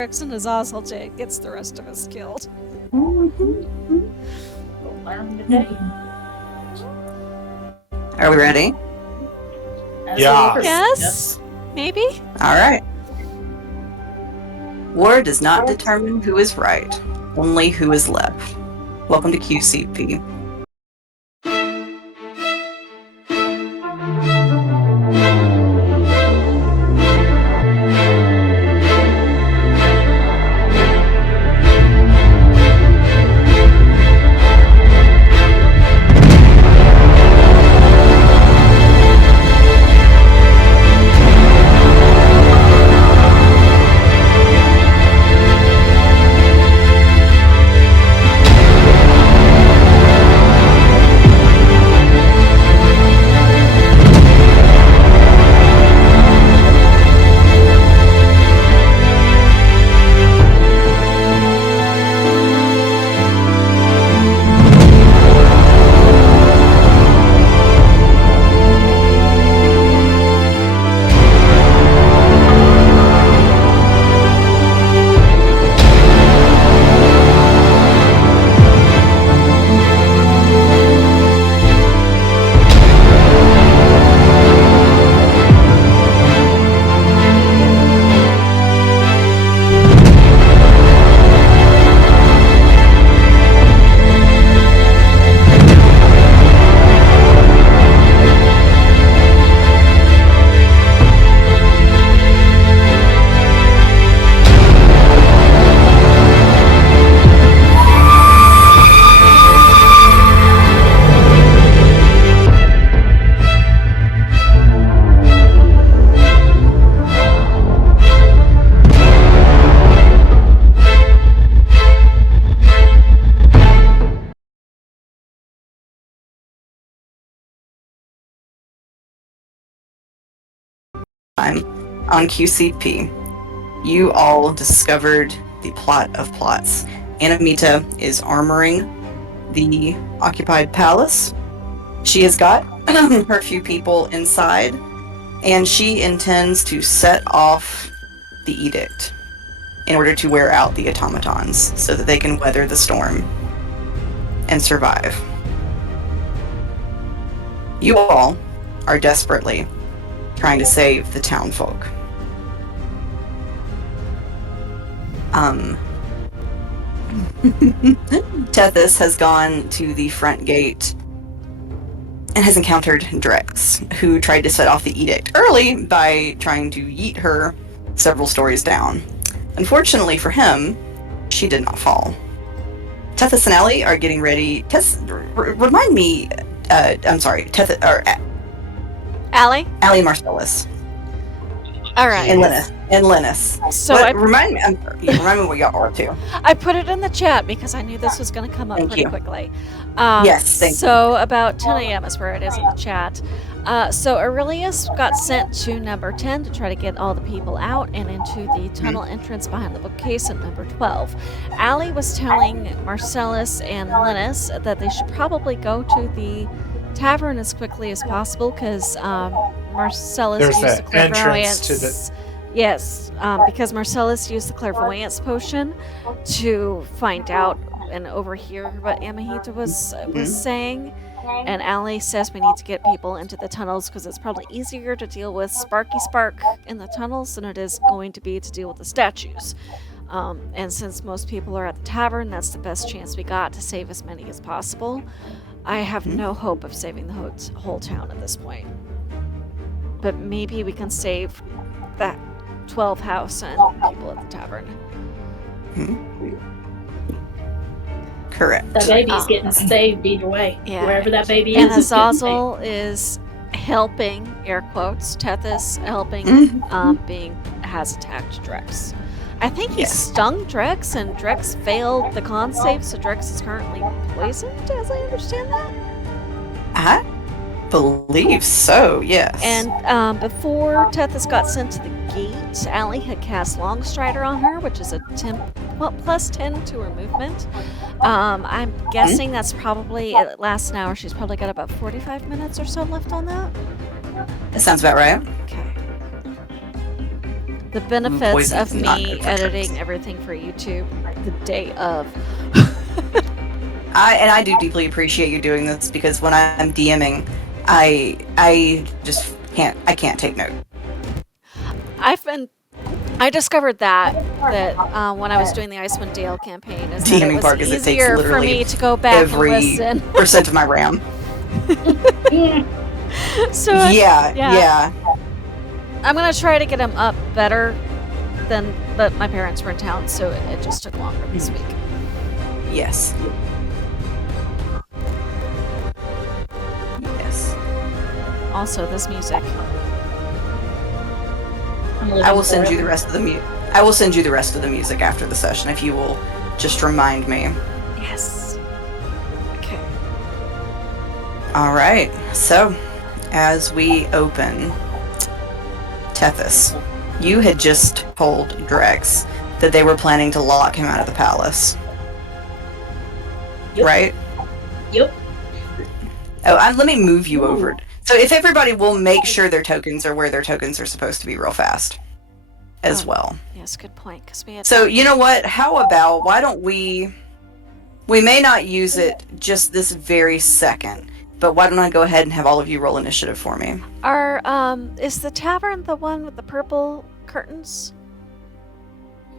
and Azazel gets the rest of us killed. We'll learn today. Are we ready? Yeah. Yes? Maybe? Alright. War does not determine who is right, only who is left. Welcome to QCP. On QCP, you all discovered the plot of plots. Anamita is armoring the occupied palace. She has got her few people inside, and she intends to set off the edict in order to wear out the automatons so that they can weather the storm and survive. You all are desperately trying to save the townfolk. Tethys has gone to the front gate and has encountered Drex, who tried to set off the edict early by trying to yeet her several stories down. Unfortunately for him, she did not fall. Tethys and Allie are getting ready. Remind me, I'm sorry, Tethys, or Allie? Allie Marcellus. Alright. And Linus. So remind me what y'all are too. I put it in the chat because I knew this was going to come up pretty quickly. Yes, thank you. So about 10 a.m. is where it is in the chat. So Aurelius got sent to number 10 to try to get all the people out and into the tunnel entrance behind the bookcase at number 12. Allie was telling Marcellus and Linus that they should probably go to the tavern as quickly as possible because Marcellus There's used the that entrance clairvoyance. to the... Yes, because Marcellus used the clairvoyance potion to find out and overhear what Amahita was saying. And Allie says we need to get people into the tunnels because it's probably easier to deal with Sparky Spark in the tunnels than it is going to be to deal with the statues. And since most people are at the tavern, that's the best chance we got to save as many as possible. I have no hope of saving the whole town at this point. But maybe we can save that 12 house and people at the tavern. Correct. That baby's getting saved either way. Yeah. Wherever that baby And is. Azazel is helping, air quotes, Tethys helping, has attacked Drex. I think he stung Drex, and Drex failed the con save, so Drex is currently poisoned, as I understand that. I believe so, yes. And before Tethys got sent to the gate, Allie had cast Longstrider on her, which is a plus 10 to her movement. I'm guessing that's probably, it lasts an hour, she's probably got about 45 minutes or so left on that. That sounds about right. Okay. The benefits poison of is not me good for editing tricks. everything for YouTube the day of. I do deeply appreciate you doing this because when I'm DMing, I just can't take note. I discovered that when I was doing the Icewind Dale campaign is that it DMing was part because it takes easier for literally me to go back and every listen. percent of my RAM. So Yeah. I'm gonna try to get them up better but my parents were in town, so it just took longer this week. Yes. Yes. Also, this music. I will send you the rest of the I will send you the rest of the music after the session if you will just remind me. Yes. Okay. All right. So, as we open, Tethys, you had just told Drex that they were planning to lock him out of the palace. Yep. Right? Yep. Oh, let me move you over. So if everybody will make sure their tokens are where their tokens are supposed to be real fast as well. Yes, good point. Because we had. So you know what? How about why don't we may not use it just this very second, but why don't I go ahead and have all of you roll initiative for me? Is the tavern the one with the purple curtains?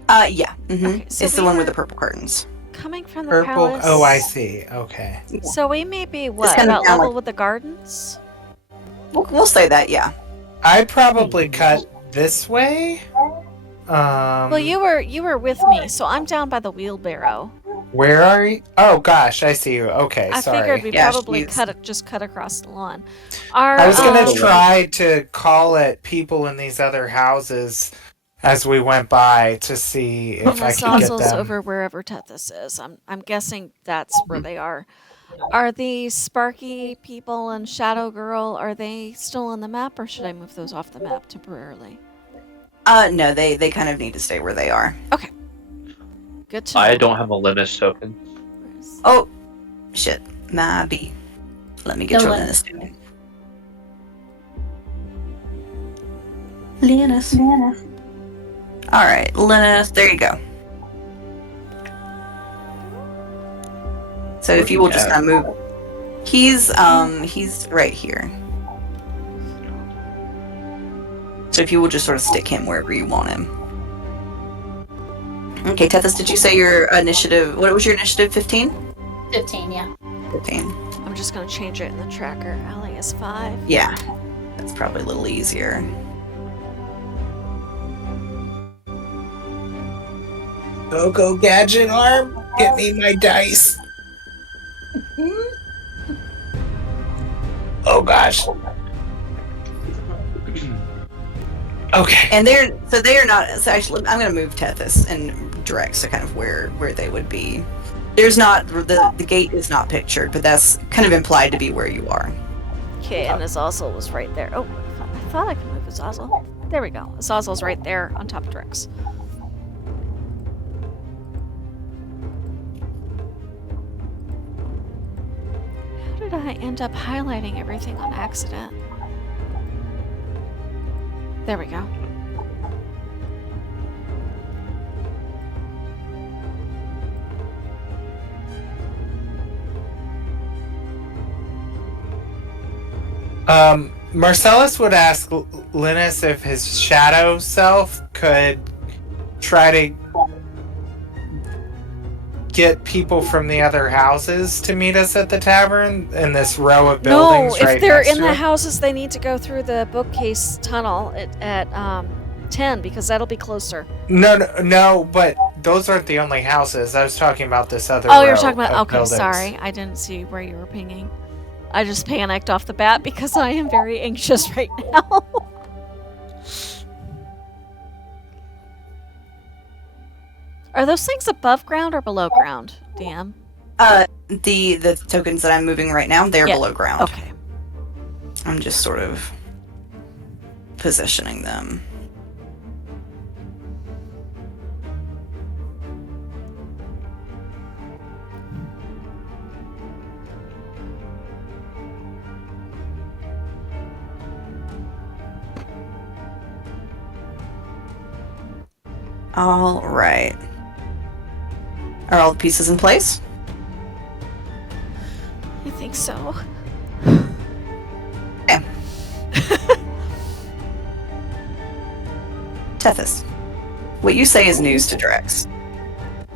Yeah. Mm-hmm. Okay, so it's the we one with were- the purple curtains. Coming from the Purple. palace. Oh, I see. Okay. So we may be It's what kind of about down level like- with the gardens? We'll say that, yeah. I'd probably cut this way. Well, you were with me, so I'm down by the wheelbarrow. Where are you? Oh gosh, I see you. Okay, I sorry. figured we Yeah, probably she's- cut across the lawn. I was gonna um, try to call at people in these other houses as we went by to see if I could get Sazzel's them. over wherever Tethys is. I'm guessing that's where they are. Are the Sparky people and Shadow Girl, are they still on the map, or should I move those off the map temporarily? No, they kind of need to stay where they are. Good to know. I don't have a Linus token. Where's- Oh, shit. Maybe. Let me get No your one. Linus token. Linus. Alright, Linus, there you go. So if you will just kind of move. He's right here. So if you will just sort of stick him wherever you want him. Okay, Tethys, did you say your initiative, what was your initiative, 15? 15, yeah. 15. I'm just gonna change it in the tracker. Allie is 5. Yeah, that's probably a little easier. Go gadget arm, get me my dice. Oh gosh. Okay. And they are not, so actually, I'm going to move Tethys and Drex to kind of where they would be. There's not, the gate is not pictured, but that's kind of implied to be where you are. Okay, and Azazel was right there. Oh, I thought I could move Azazel. There we go. Azazel's right there on top of Drex. How did I end up highlighting everything on accident? There we go. Marcellus would ask Linus if his shadow self could try to get people from the other houses to meet us at the tavern in this row of buildings No, right if they're next in to the it. houses, they need to go through the bookcase tunnel at 10 because that'll be closer. No, but those aren't the only houses. I was talking about this other Oh, row you're talking about. of Okay, buildings. sorry, I didn't see where you were pinging. I just panicked off the bat because I am very anxious right now. Are those things above ground or below ground, DM? The tokens that I'm moving right now, they're Yeah. below ground. Okay. I'm just sort of positioning them. All right. Are all the pieces in place? I think so. Okay. Tethys, what you say is news to Drex.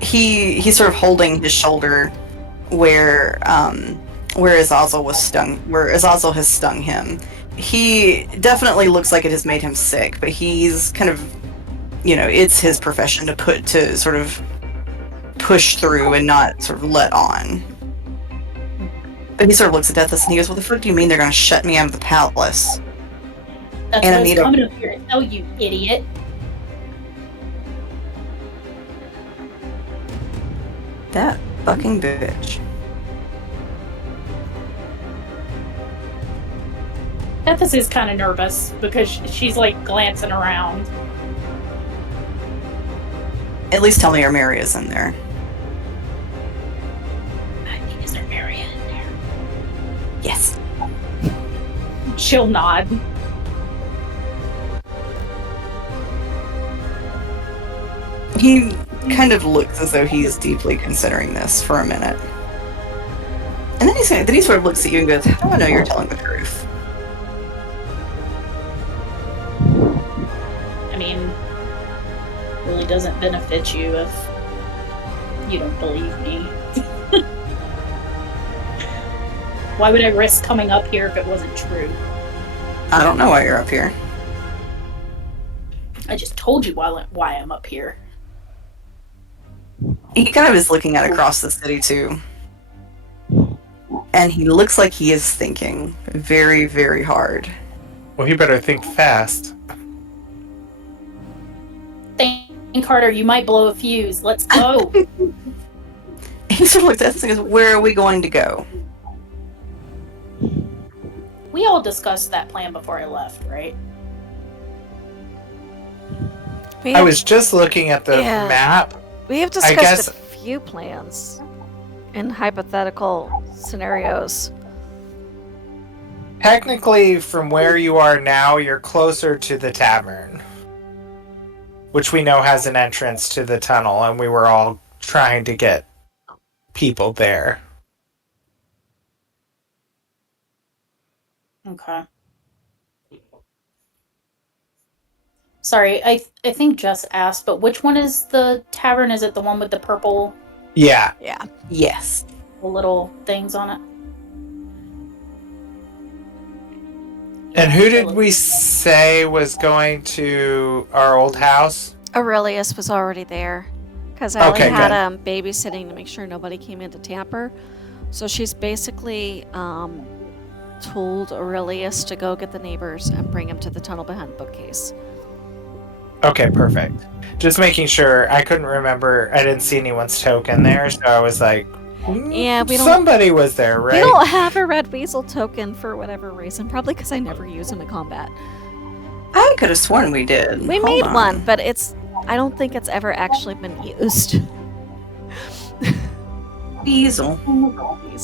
He's sort of holding his shoulder where Azazel was stung, where Azazel has stung him. He definitely looks like it has made him sick, but he's kind of, it's his profession to sort of push through and not sort of let on. But he sort of looks at Tethys and he goes, "What the fuck do you mean they're going to shut me out of the palace?" That's And what I was Anita- coming up here to tell you, idiot. That fucking bitch. Tethys is kind of nervous because she's like glancing around. At least tell me Armeria's in there. Is there Maria in there? Yes. She'll nod. He kind of looks as though he's deeply considering this for a minute. And then he sort of looks at you and goes, "How do I know you're telling the truth?" I mean, really doesn't benefit you if you don't believe me. Why would I risk coming up here if it wasn't true? I don't know why you're up here. I just told you why I'm up here. He kind of is looking at across the city too. And he looks like he is thinking very, very hard. Well, he better think fast. Think harder, you might blow a fuse. Let's go. He sort of looks at us and goes, "Where are we going to go?" We all discussed that plan before I left, right? I was just looking at the Yeah. map. We have I guess- discussed a few plans in hypothetical scenarios. Technically, from where you are now, you're closer to the tavern, which we know has an entrance to the tunnel, and we were all trying to get people there. Okay. Sorry, I think Jess asked, but which one is the tavern? Is it the one with the purple Yeah. Yeah. Yes. little things on it? And who did we say was going to our old house? Aurelius was already there because Allie Okay, had good. babysitting to make sure nobody came in to tamper. So she's basically told Aurelius to go get the neighbors and bring them to the tunnel behind the bookcase. Okay, perfect. Just making sure. I couldn't remember. I didn't see anyone's token there, so I was like, Yeah, we don't- somebody was there, We right? don't have a red weasel token for whatever reason. Probably because I never use them in combat. I could have sworn we did. We Hold made on. one, but I don't think it's ever actually been used. Weasel.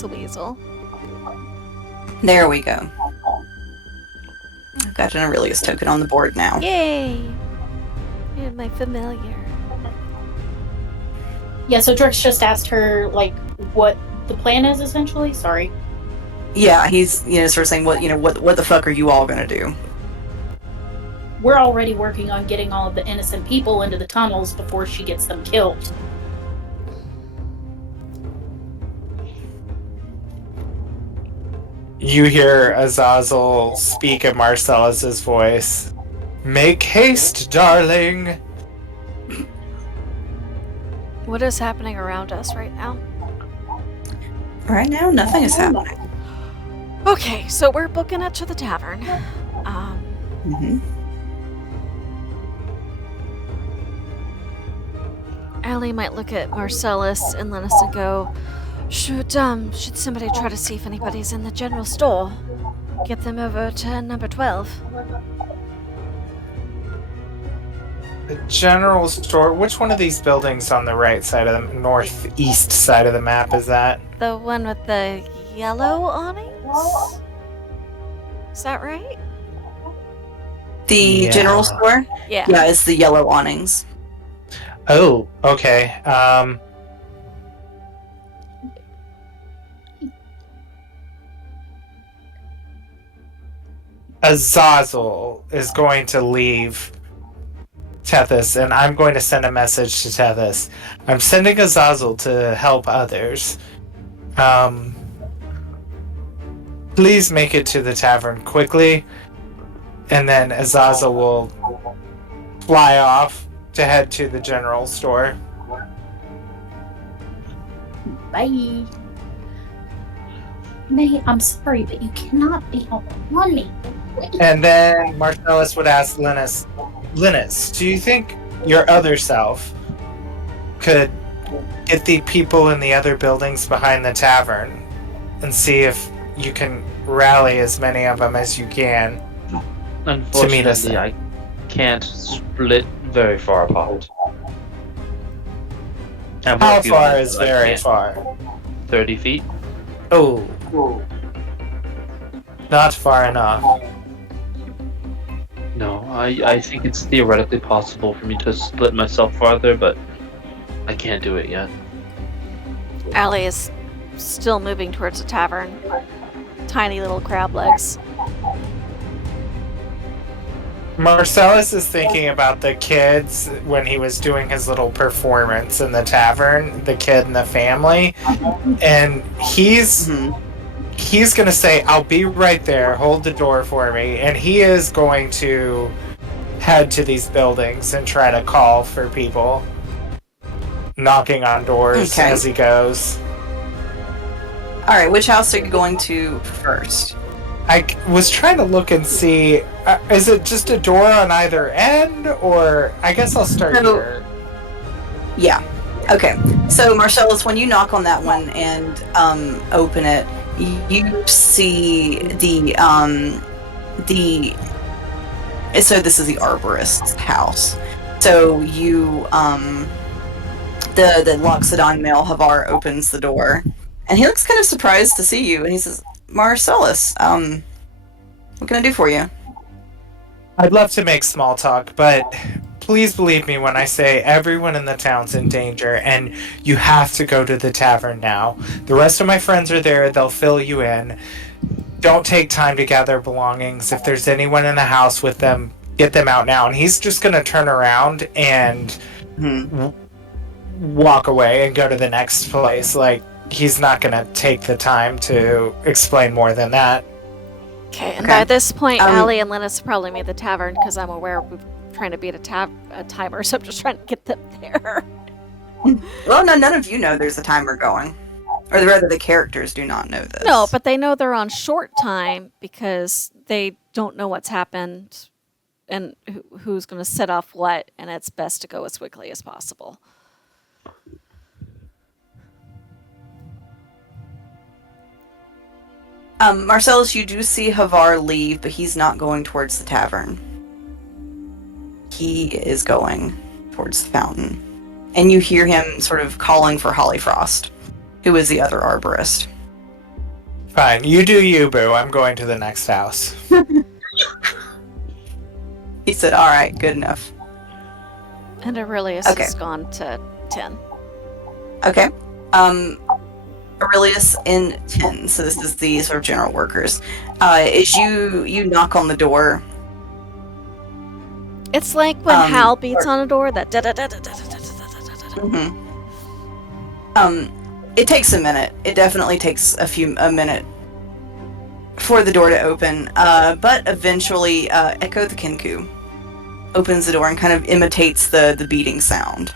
Weasel. There we go. I've got an Aurelius token on the board now. Yay! And my familiar. Yeah, so Drex just asked her, like, what the plan is, essentially? Sorry. Yeah, he's sort of saying, what the fuck are you all gonna do? We're already working on getting all of the innocent people into the tunnels before she gets them killed. You hear Azazel speak in Marcellus's voice. Make haste, darling. What is happening around us right now? Right now, nothing is happening. Okay, so we're booking it to the tavern. Mm-hmm. Allie might look at Marcellus and Linus and go, should somebody try to see if anybody's in the general store? Get them over to number 12. The general store. Which one of these buildings on the right side of the northeast side of the map is that? The one with the yellow awnings? Is that right? The Yeah. general store? Yeah. Yeah, it's the yellow awnings. Oh, okay. Azazel is going to leave Tethys, and I'm going to send a message to Tethys. I'm sending Azazel to help others. Please make it to the tavern quickly, and then Azazel will fly off to head to the general store. Bye. May, I'm sorry, but you cannot be all on me. And then Marcellus would ask Linus, do you think your other self could get the people in the other buildings behind the tavern and see if you can rally as many of them as you can to meet us? Unfortunately, I can't split very far apart. How far is very far? 30 feet. Oh. Not far enough. No, I think it's theoretically possible for me to split myself farther, but I can't do it yet. Allie is still moving towards the tavern. Tiny little crab legs. Marcellus is thinking about the kids when he was doing his little performance in the tavern, the kid and the family, and he's gonna say, I'll be right there, hold the door for me, and he is going to head to these buildings and try to call for people, knocking on doors as he goes. Alright, which house are you going to first? I was trying to look and see, is it just a door on either end, or I guess I'll start here. Yeah. Okay. So Marcellus, when you knock on that one and open it, you see so this is the arborist's house. So you the Loxodon male Havar opens the door, and he looks kind of surprised to see you, and he says, Marcellus, what can I do for you? I'd love to make small talk, but please believe me when I say everyone in the town's in danger, and you have to go to the tavern now. The rest of my friends are there, they'll fill you in. Don't take time to gather belongings. If there's anyone in the house with them, get them out now. And he's just going to turn around and walk away and go to the next place. Like, he's not going to take the time to explain more than that. Okay, and by this point, Allie and Linus probably made the tavern because I'm aware we're trying to beat a timer, so I'm just trying to get them there. Well, no, none of you know there's a timer going. Or rather, the characters do not know this. No, but they know they're on short time because they don't know what's happened and who's going to set off what, and it's best to go as quickly as possible. Marcellus, you do see Havar leave, but he's not going towards the tavern. He is going towards the fountain. And you hear him sort of calling for Hollyfrost, who is the other arborist. Fine, you do you, boo. I'm going to the next house. He said, alright, good enough. And Aurelius has gone to 10. Okay. Aurelius in 10, so this is the sort of general workers. As you knock on the door. It's like when Hal beats on a door, that it takes a minute. It definitely takes a minute for the door to open. But eventually, Echo the Kinku opens the door and kind of imitates the beating sound.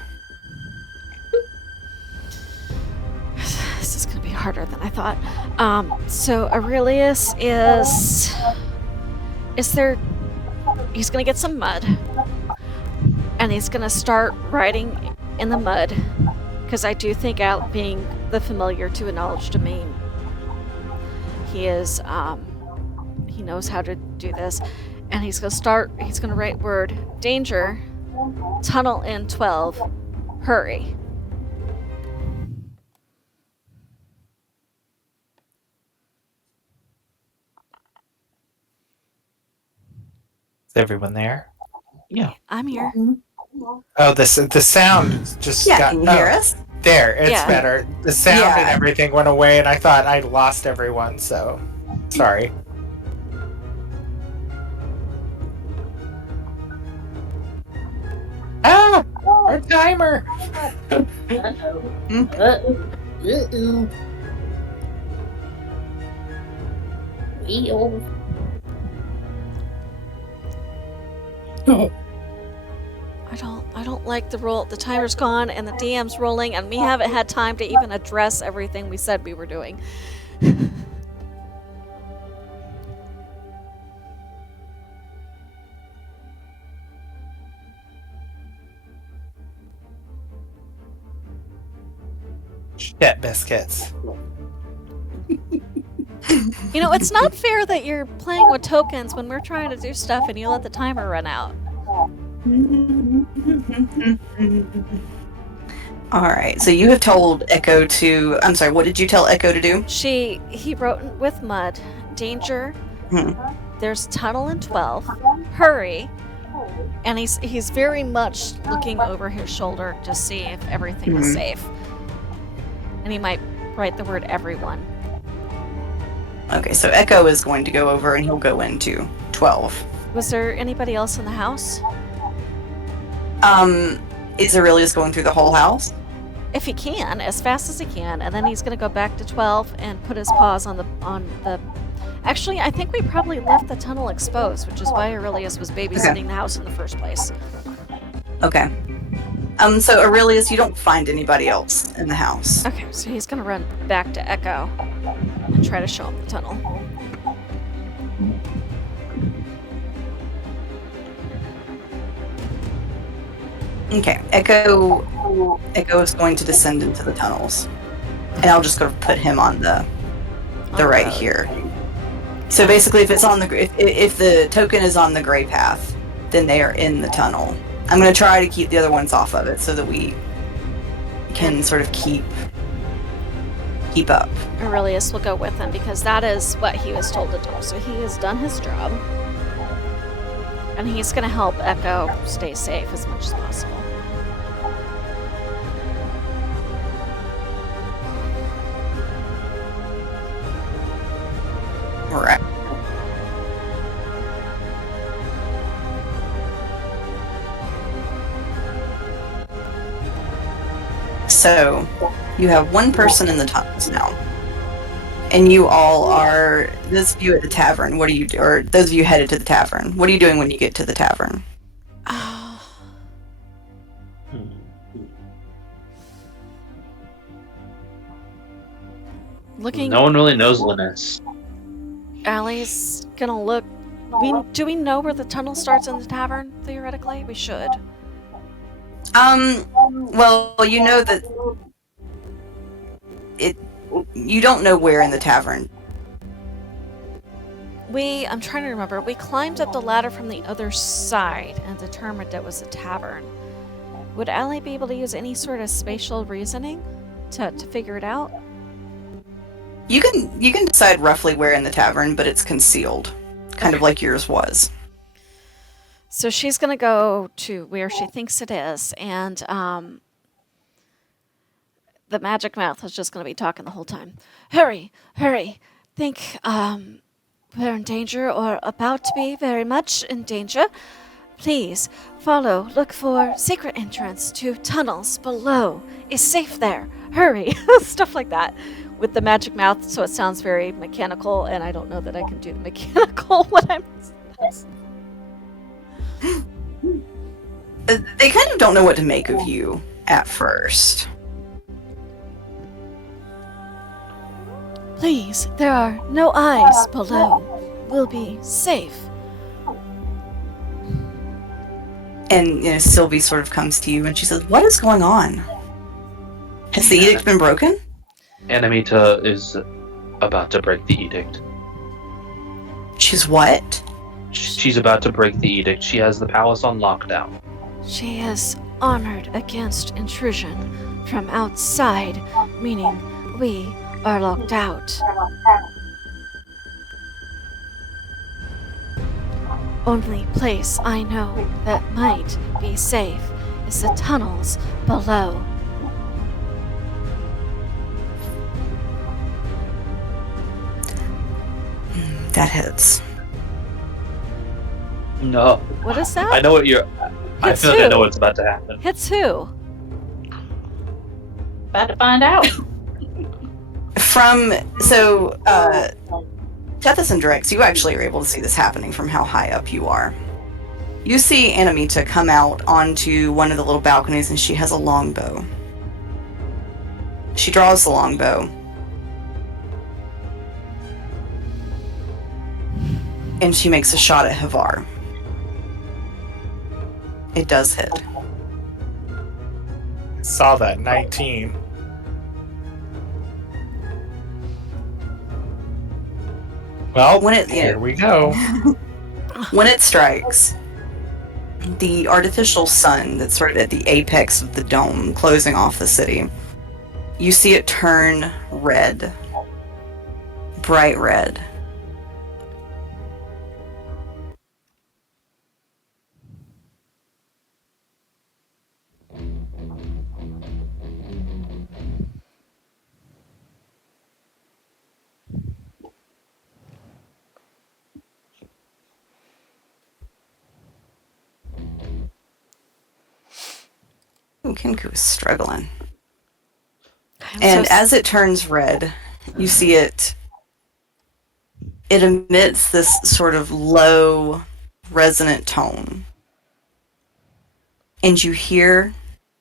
This is going to be harder than I thought. So Aurelius is there. He's going to get some mud, and he's going to start writing in the mud, because I do think out being the familiar to a knowledge domain, he is he knows how to do this, and he's going to write word danger, tunnel in 12, hurry. Is everyone there? Yeah. I'm here. Oh, the sound just Yeah, got. can you hear oh, us? There, it's Yeah. better. The sound and Yeah. everything went away, and I thought I'd lost everyone. So, sorry. Ah, our timer. Uh-oh. Wheel. I don't like the roll. The timer's gone and the DM's rolling, and we haven't had time to even address everything we said we were doing. Shit biscuits. You know, it's not fair that you're playing with tokens when we're trying to do stuff and you let the timer run out. Alright, so you have told Echo to... I'm sorry, what did you tell Echo to do? He wrote with mud, danger, Hmm. there's tunnel in 12, hurry, and he's very much looking over his shoulder to see if everything is safe. And he might write the word everyone. Okay, so Echo is going to go over and he'll go into 12. Was there anybody else in the house? Is Aurelius going through the whole house? If he can, as fast as he can, and then he's going to go back to 12 and put his paws on the... Actually, I think we probably left the tunnel exposed, which is why Aurelius was babysitting the house in the first place. Okay. So Aurelius, you don't find anybody else in the house. Okay, so he's going to run back to Echo and try to show him the tunnel. Okay, Echo is going to descend into the tunnels. And I'll just go put him on the right here. So basically, if it's on the if the token is on the gray path, then they are in the tunnel. I'm going to try to keep the other ones off of it so that we can sort of keep up. Aurelius will go with him because that is what he was told to do. So he has done his job. And he's going to help Echo stay safe as much as possible. Right. So, you have one person in the tunnels now. And you all are, those of you at the tavern, what do you do? Or those of you headed to the tavern, what are you doing when you get to the tavern? Looking... No one really knows Linus. Allie's gonna look... Do we know where the tunnel starts in the tavern, theoretically? We should. Well, you know that you don't know where in the tavern. I'm trying to remember. We climbed up the ladder from the other side and determined it was a tavern. Would Allie be able to use any sort of spatial reasoning to figure it out? You can decide roughly where in the tavern, but it's concealed. Kind of like yours was. So she's going to go to where she thinks it is, and the magic mouth is just going to be talking the whole time. Hurry, hurry. Think we're in danger or about to be very much in danger. Please follow. Look for secret entrance to tunnels below. Is safe there. Hurry. Stuff like that. With the magic mouth, so it sounds very mechanical, and I don't know that I can do the mechanical when I'm... They kind of don't know what to make of you at first. Please, there are no eyes below. We'll be safe. And Sylvie sort of comes to you and she says, "What is going on? Has the edict been broken?" Anamita is about to break the edict. She's what? She's about to break the edict. She has the palace on lockdown. She is armored against intrusion from outside, meaning we are locked out. Only place I know that might be safe is the tunnels below. That hits. No. What is that? I know what you're. I Hits feel like I know who? what's about to happen. Hits who? About to find out. Tethys and Drex, you actually are able to see this happening from how high up you are. You see Anamita come out onto one of the little balconies, and she has a longbow. She draws the longbow. And she makes a shot at Havar. It does hit. Saw that 19. Well, here we go. When it strikes, the artificial sun that's right at the apex of the dome, closing off the city, you see it turn red. Bright red. Kenku is struggling. And as it turns red, you see it emits this sort of low, resonant tone. And you hear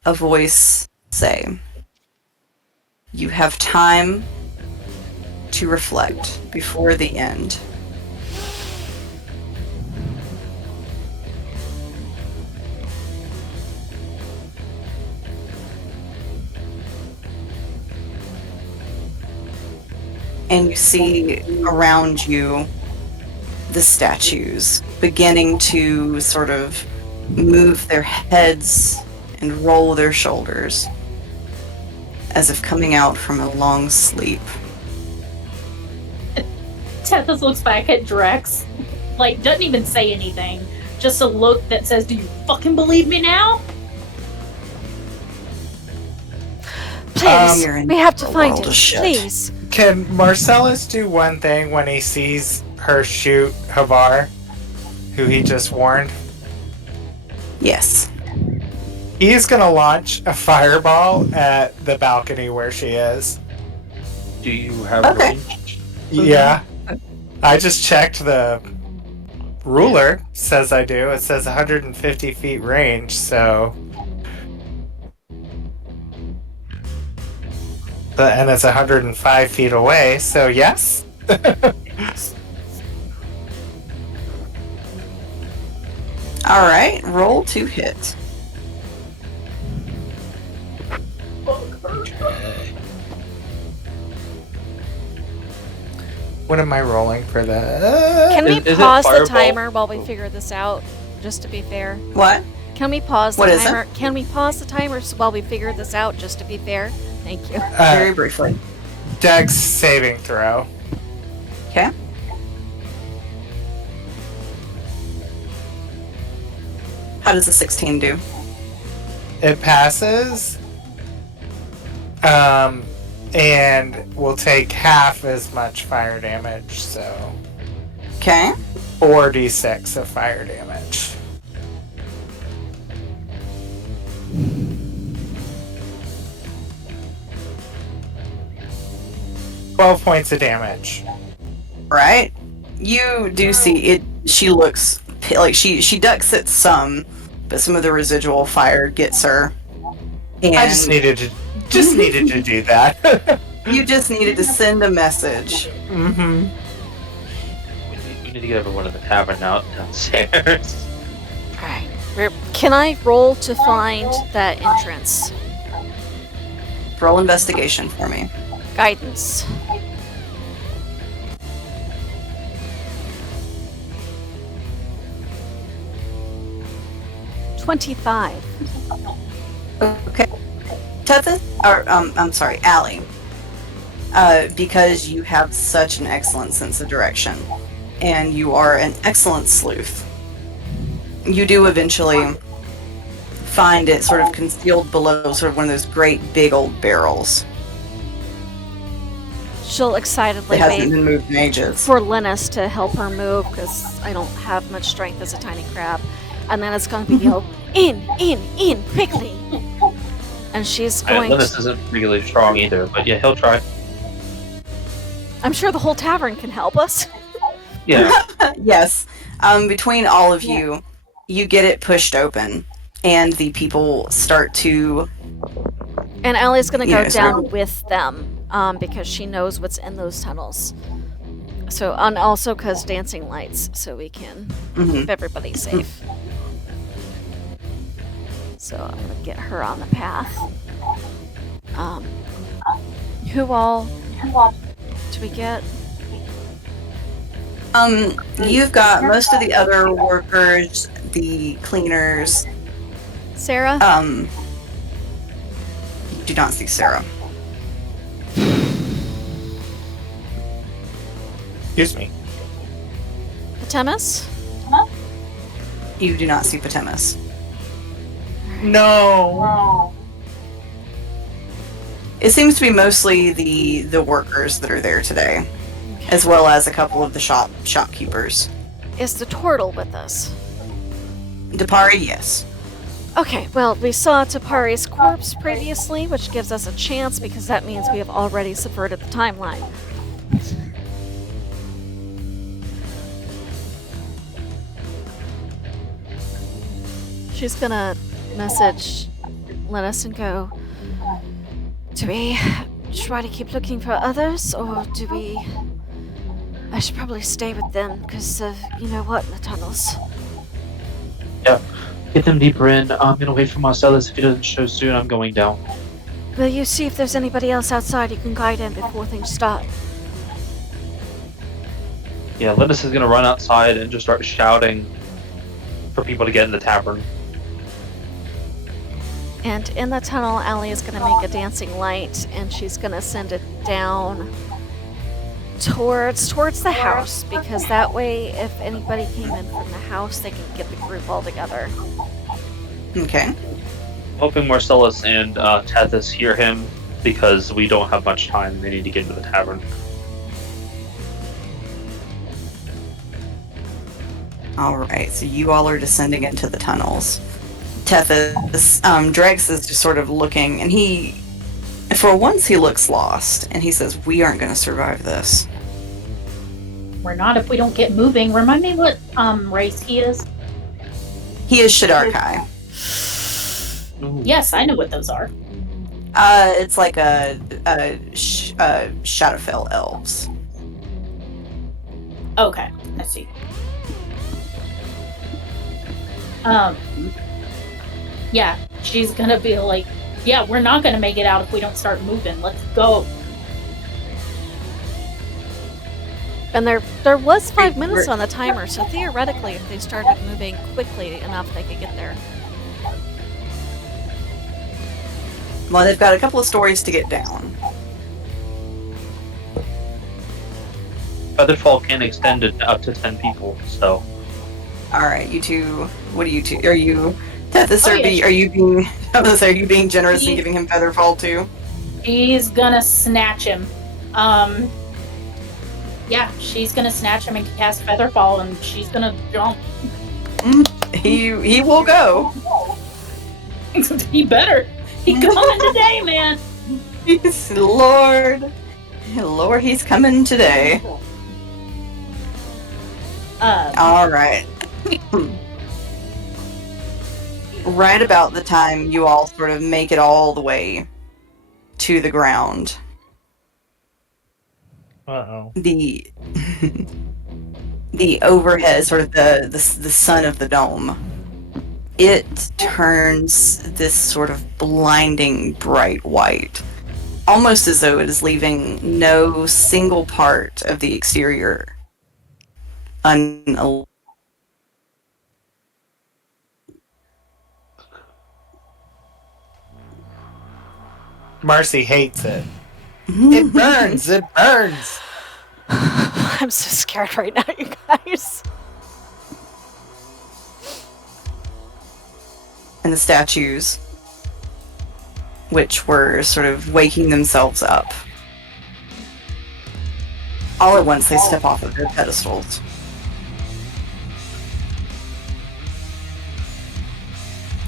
a voice say, "You have time to reflect before the end." And you see around you the statues beginning to sort of move their heads and roll their shoulders as if coming out from a long sleep. Tethys looks back at Drex, like, doesn't even say anything. Just a look that says, "Do you fucking believe me now?" Please, we have to find world it. of shit. Please. Can Marcellus do one thing when he sees her shoot Havar, who he just warned? Yes. He's gonna launch a fireball at the balcony where she is. Do you have Okay. range? Yeah. I just checked the ruler. Says I do. It says 150 feet range, so... And it's 105 feet away, so yes. Alright, roll to hit. What am I rolling for that? Can we Is it pause the fireball? timer while we figure this out, just to be fair? What? Can we pause the What is it? timer? Can we pause the timer while we figure this out, just to be fair? Thank you. Very briefly. Dex saving throw. Okay. How does a 16 do? It passes. And will take half as much fire damage, so Okay. 4d6 of fire damage. $12 points of damage. Right? You do see it. She looks like she ducks it some, but some of the residual fire gets her. And I just needed to do that. you just needed to send a message. Mm-hmm. We need to get everyone in the tavern out downstairs. Alright. Can I roll to find that entrance? Roll investigation for me. Guidance. $25. Okay. Tethys, or I'm sorry, Allie. Because you have such an excellent sense of direction, and you are an excellent sleuth, you do eventually find it sort of concealed below sort of one of those great big old barrels. She'll excitedly It hasn't wait been moved in ages. for Linus to help her move because I don't have much strength as a tiny crab. And then it's going to be yelled, in, quickly. And she's going Linus isn't really strong either, but yeah, he'll try. I'm sure the whole tavern can help us. Yeah. Yes. Between all of you, you get it pushed open, and the people start to... And Allie's going to go Yeah, down with them because she knows what's in those tunnels. So, and also because dancing lights, so we can keep everybody safe. So I'm going to get her on the path. Who all do we get? You've got most of the other workers, the cleaners. Sarah? You do not see Sarah. Excuse me. Patemis? You do not see Patemis. No. It seems to be mostly the workers that are there today, as well as a couple of the shopkeepers. Is the turtle with us? Depari, yes. Okay, well, we saw Tapari's corpse previously, which gives us a chance because that means we have already subverted the timeline. She's gonna message Linus and go, do we try to keep looking for others, or do we... I should probably stay with them, because of, you know what, in the tunnels. Yeah. Get them deeper in. I'm gonna wait for Marcellus. If he doesn't show soon, I'm going down. Will you see if there's anybody else outside you can guide in before things start? Yeah, Linus is gonna run outside and just start shouting for people to get in the tavern. And in the tunnel, Allie is going to make a dancing light, and she's going to send it down towards the house, because that way, if anybody came in from the house, they can get the group all together. Okay. Hoping Marcellus and Tethys hear him, because we don't have much time. They need to get into the tavern. Alright, so you all are descending into the tunnels. Tethys, Drex is just sort of looking, and for once he looks lost, and he says, we aren't going to survive this. We're not if we don't get moving. Remind me what race he is. He is Shadar-kai. Yes, I know what those are. It's like a Shadowfell elves. Okay, I see. Yeah, she's gonna be like, yeah, we're not gonna make it out if we don't start moving. Let's go. And there was 5 minutes on the timer, so theoretically, if they started moving quickly enough, they could get there. Well, they've got a couple of stories to get down. Featherfall can extend it up to 10 people, so... Alright, you two, what are you two? Are you... Tethys, Oh, yeah, are you being generous and giving him Featherfall too? She's gonna snatch him. Yeah, she's gonna snatch him and cast Featherfall, and she's gonna jump. He will go. He better. He coming today, man. Lord, he's coming today. All right. Right about the time you all sort of make it all the way to the ground, the overhead, sort of the sun of the dome, it turns this sort of blinding bright white, almost as though it is leaving no single part of the exterior unilluminated. Marcy hates it. It burns! It burns! I'm so scared right now, you guys. and the statues, which were sort of waking themselves up. All at once, they step off of their pedestals.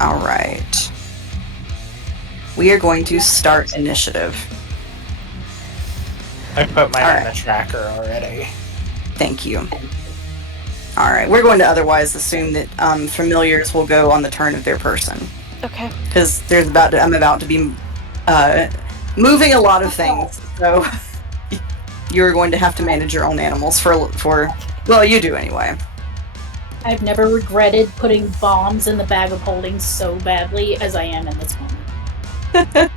All right. We are going to start initiative. I put mine All in right. the tracker already. Thank you. All right, we're going to otherwise assume that familiars will go on the turn of their person, Okay. because I'm about to be moving a lot of things, so you're going to have to manage your own animals for well, you do anyway. I've never regretted putting bombs in the bag of holding so badly as I am in this moment.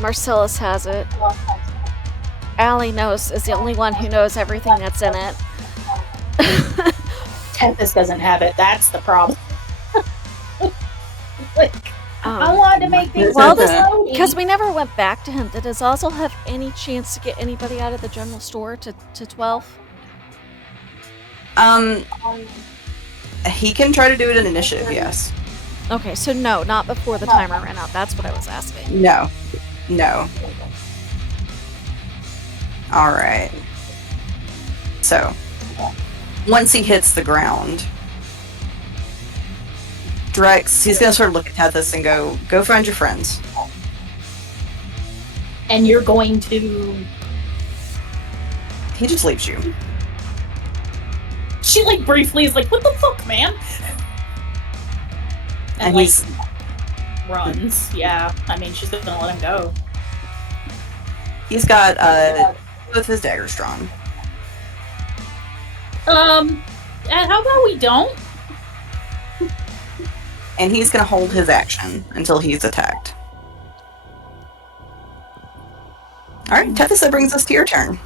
Marcellus has it. Allie is the only one who knows everything that's in it. Tempest doesn't have it. That's the problem. Like, I Um, wanted to make things well, floaty. because we never went back to him, did Azazel have any chance to get anybody out of the general store to 12? He can try to do it in initiative, yes. Okay, so no, not before the timer ran out. That's what I was asking. No. All right. So, once he hits the ground, Drex, he's gonna sort of look at Tethys and go find your friends. And you're going to... He just leaves you. She, like, briefly is like, what the fuck, man? And like, he's runs. Yeah, I mean, she's gonna let him go. he's got both his daggers drawn. And how about we don't? And he's gonna hold his action until he's attacked. Alright, Tethys, that brings us to your turn.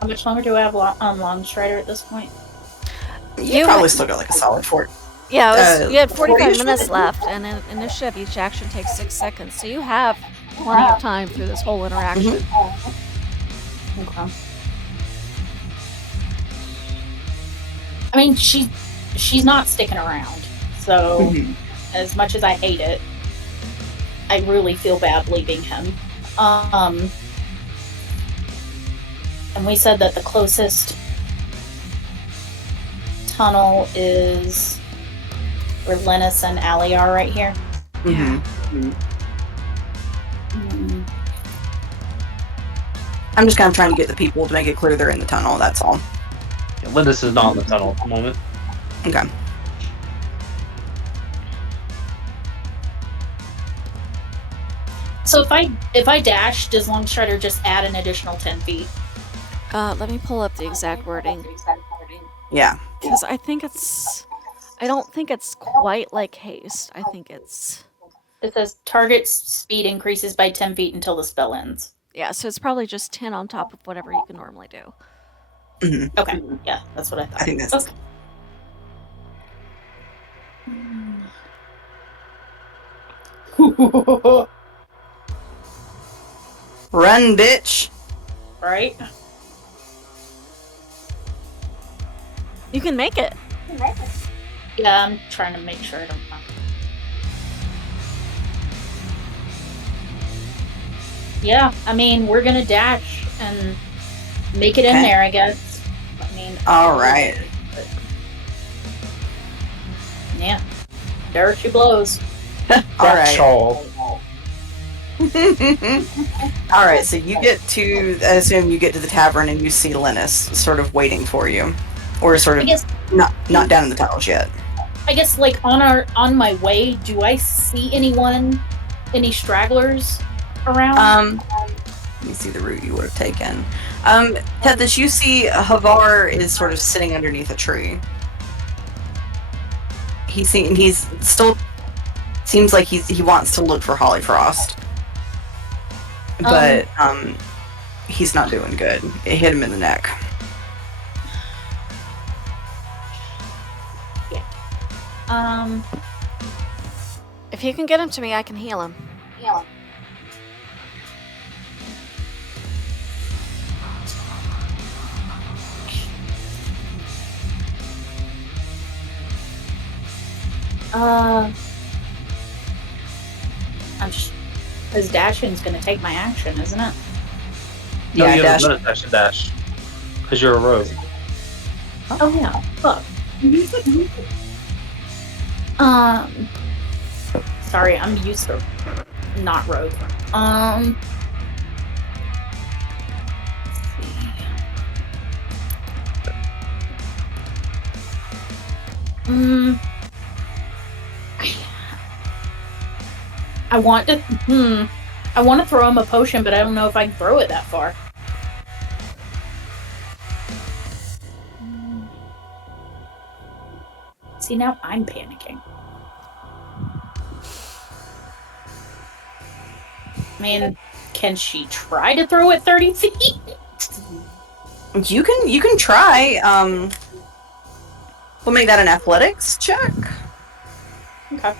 How much longer do I have on Long Strider at this point? You probably still got like a solid 4. Yeah, you had 45 40-ish minutes minutes? left, and in initiative, each action takes 6 seconds, so you have plenty of time through this whole interaction. Okay. I mean, she's not sticking around, so as much as I hate it, I really feel bad leaving him. And we said that the closest tunnel is where Linus and Allie are right here. I'm just kind of trying to get the people to make it clear they're in the tunnel, that's all. Yeah, Linus is not in the tunnel at the moment. Okay. So if I dash, does Longstrider just add an additional 10 feet? Let me pull up the exact wording, Yeah. because I don't think it's quite like haste. I think it's... It says target speed increases by 10 feet until the spell ends. Yeah, so it's probably just 10 on top of whatever you can normally do. Okay, yeah, that's what I thought. I think that's... Okay. Run, bitch! Right? You can make it. Yeah, I'm trying to make sure I don't... Yeah, I mean, we're gonna dash and make it in Okay. there, I guess. I mean... Alright. Yeah. There she blows. Alright. Shoal. Alright, so you get to, I assume you get to the tavern and you see Linus sort of waiting for you. Or sort I of guess, not down in the tunnels yet. like, on my way, do I see anyone, any stragglers around? Let me see the route you would have taken. Tethys, you see Havar is sort of sitting underneath a tree. He's still seems like he wants to look for Hollyfrost. But he's not doing good. It hit him in the neck. Yeah. If you can get him to me, I can heal him. Because dashing's gonna take my action, isn't it? No, Yeah, you dash. have a bonus action dash. Because you're a rogue. Oh yeah. Fuck. Sorry, I'm used to not rogue. Let's see. I want to. I want to throw him a potion, but I don't know if I can throw it that far. See, now I'm panicking. I mean, can she try to throw it 30 feet? You can try. We'll make that an athletics check. Okay.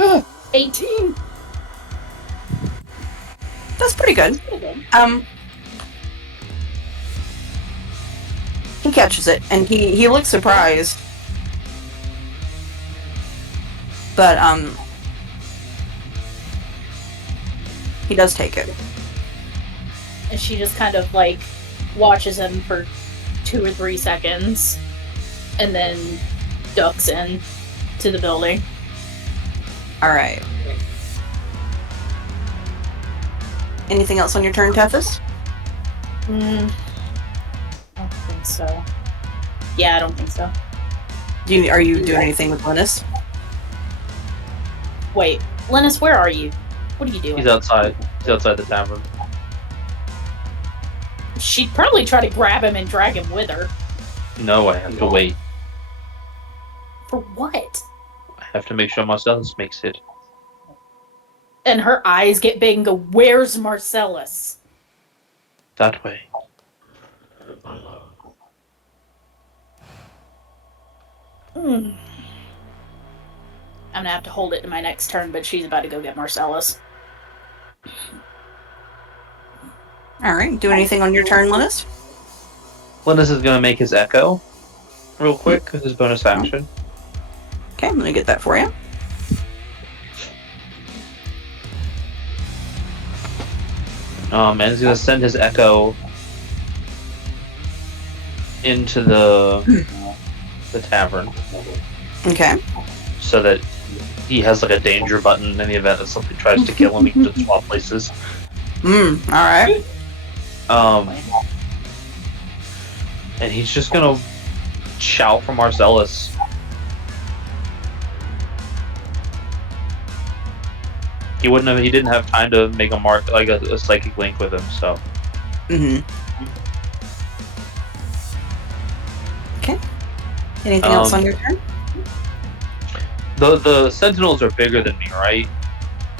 Hmm, 18. That's pretty good. He catches it, and he looks surprised. But, he does take it. And she just kind of, like, watches him for 2 or 3 seconds, and then ducks in to the building. Alright. Anything else on your turn, Tethys? I don't think so. Yeah, I don't think so. Are you doing anything with Linus? Wait, Linus, where are you? What are you doing? He's outside. He's outside the tavern. She'd probably try to grab him and drag him with her. No, I have to wait. For what? I have to make sure Marcellus makes it. And her eyes get big and go, "Where's Marcellus?" That way. I'm gonna have to hold it to my next turn, but she's about to go get Marcellus. Alright, do anything on your turn, Linus? Linus is gonna make his echo real quick with his bonus action. Okay, let me get that for you. And he's gonna send his echo into the tavern Okay. so that he has like a danger button in the event that something tries to kill him. He can just swap places. Alright. And he's just gonna shout for Marcellus. He didn't have time to make a mark, like a psychic link with him, so. Okay. Anything else on your turn? The sentinels are bigger than me, right?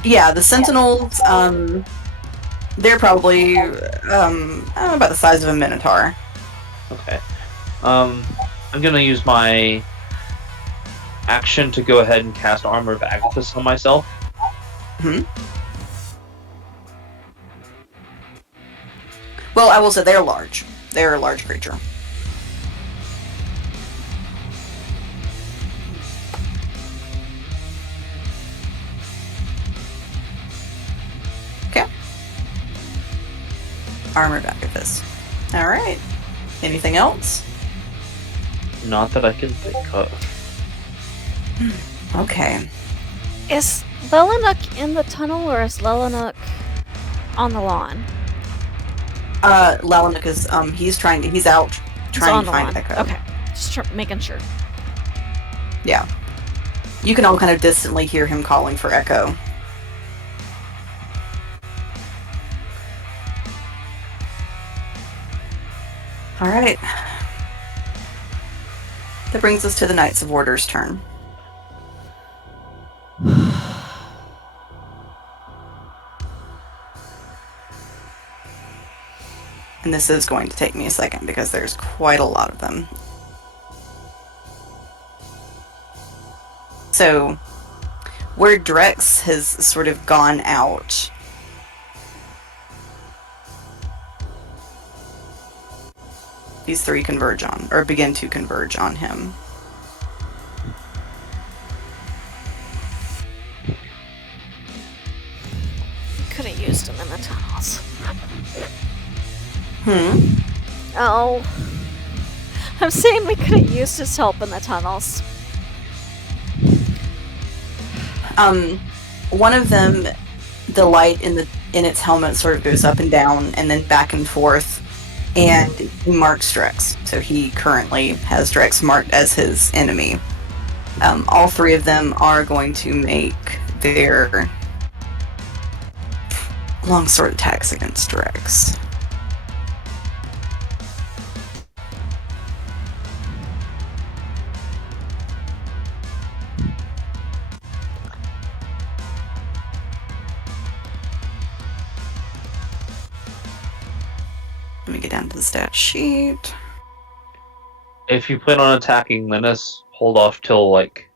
Yeah, the sentinels, they're probably, about the size of a minotaur. Okay. I'm gonna use my action to go ahead and cast Armor of Agathis on myself. Well, I will say they're large. They're a large creature. Okay. Armor back at this. Alright. Anything else? Not that I can think of. Okay. Is Lelanuk in the tunnel or is Lelanuk on the lawn? Lelanuk is, he's out trying to find Echo. Okay, just making sure. Yeah. You can all kind of distantly hear him calling for Echo. Alright. That brings us to the Knights of Order's turn. And this is going to take me a second because there's quite a lot of them. So, where Drex has sort of gone out, these three converge on, or begin to converge on him. Could have used him in the tunnels. Oh. I'm saying we could have used his help in the tunnels. One of them, the light in its helmet sort of goes up and down and then back and forth, and he marks Drex. So he currently has Drex marked as his enemy. All three of them are going to make their longsword attacks against Drex. Let me get down to the stat sheet. If you plan on attacking Linus, hold off till like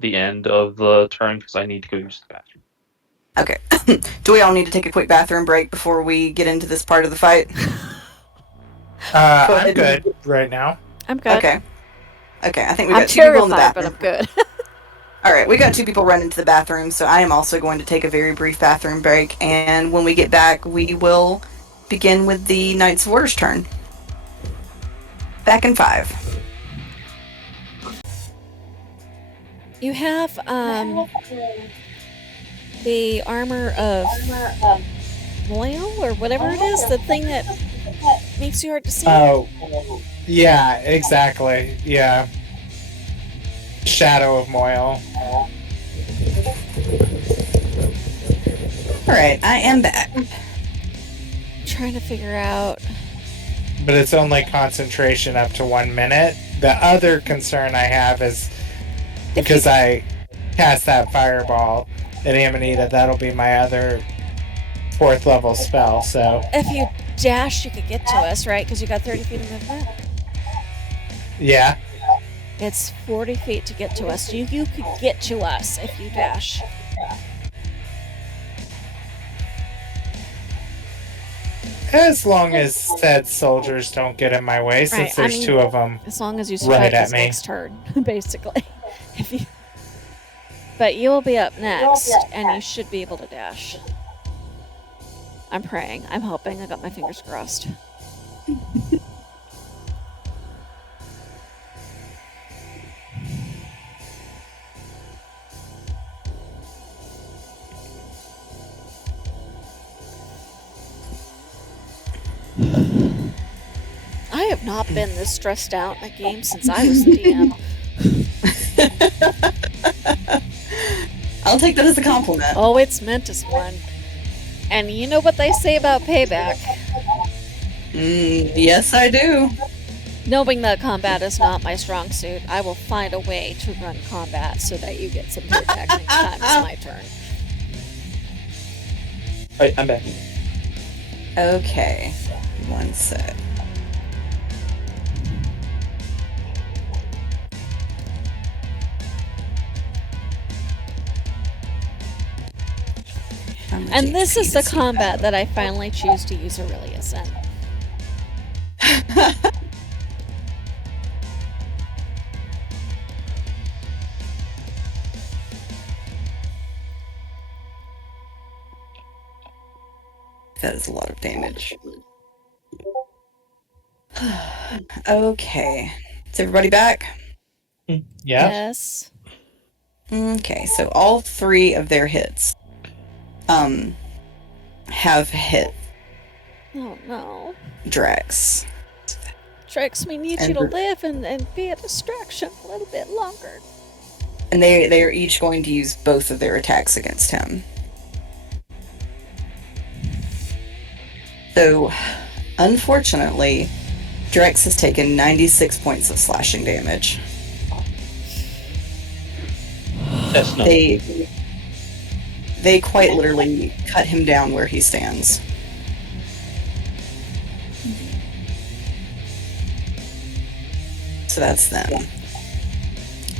the end of the turn because I need to go use the bathroom. Okay. Do we all need to take a quick bathroom break before we get into this part of the fight? I'm good right now. I'm good. Okay. Okay, I think we I'm got two people in the terrified, but bathroom. I'm good. Alright, we got two people running to the bathroom, so I am also going to take a very brief bathroom break, and when we get back, we will begin with the Knights of Order's turn. Back in 5. You have the armor of Moyle or whatever it is, the thing that makes you hard to see. Oh, yeah, exactly. Yeah. Shadow of Moyle. Alright, I am back. I'm trying to figure out. But it's only concentration up to 1 minute. The other concern I have is because I cast that fireball at Amanita, that'll be my other 4th level spell, so. If you dash, you could get to us, right? Because you got 30 feet of movement. Yeah. It's 40 feet to get to us. You could get to us if you dash. As long as said soldiers don't get in my way, since there's 2 of them. As long as you right survive at this me. next turn, basically. But you will be up next, and you should be able to dash. I'm praying. I'm hoping. I got my fingers crossed. I have not been this stressed out in a game since I was the DM. I'll take that as a compliment. Oh, it's meant as one. And you know what they say about payback. Yes, I do. Knowing that combat is not my strong suit, I will find a way to run combat so that you get some good attack next time it's my turn. Alright, I'm back. Okay. 1 sec. And this is the combat that I finally choose to use Aurelius in. That is a lot of damage. Okay. Is everybody back? Yeah. Yes. Okay, so all 3 of their hits have hit Oh no. Drex. Trix, we need you to live and be a distraction a little bit longer. And they are each going to use both of their attacks against him. So, unfortunately, Drex has taken 96 points of slashing damage. That's not. They quite literally cut him down where he stands. So that's them.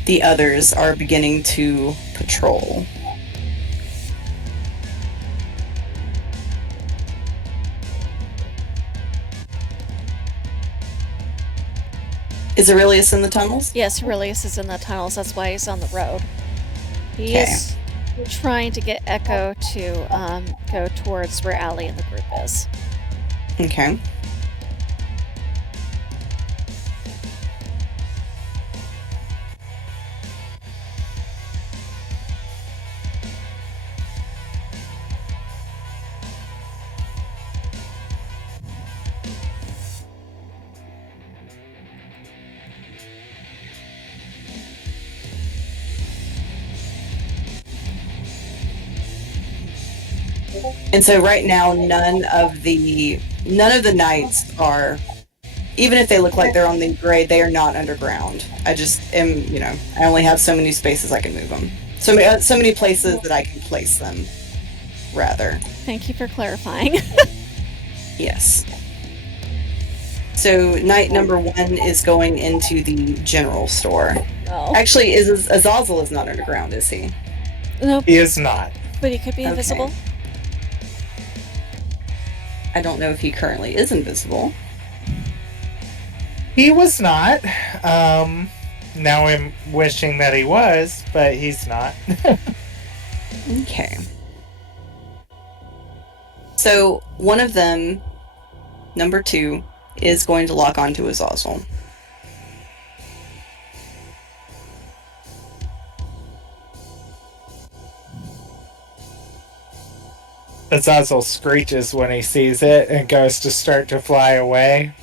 The others are beginning to patrol. Is Aurelius in the tunnels? Yes, Aurelius is in the tunnels. That's why he's on the road. He Okay. is trying to get Echo to go towards where Allie and the group is. Okay. And so right now, none of the knights are, even if they look like they're on the grade, they are not underground. I just am, I only have so many spaces I can move them. So many places that I can place them, rather. Thank you for clarifying. Yes. So knight number 1 is going into the general store. Oh. Actually, Azazel is not underground, is he? Nope. He is not. But he could be Okay. invisible. I don't know if he currently is invisible. He was not. Now I'm wishing that he was, but he's not. Okay. So one of them, number 2, is going to lock onto Azazel. Azazel screeches when he sees it and goes to start to fly away.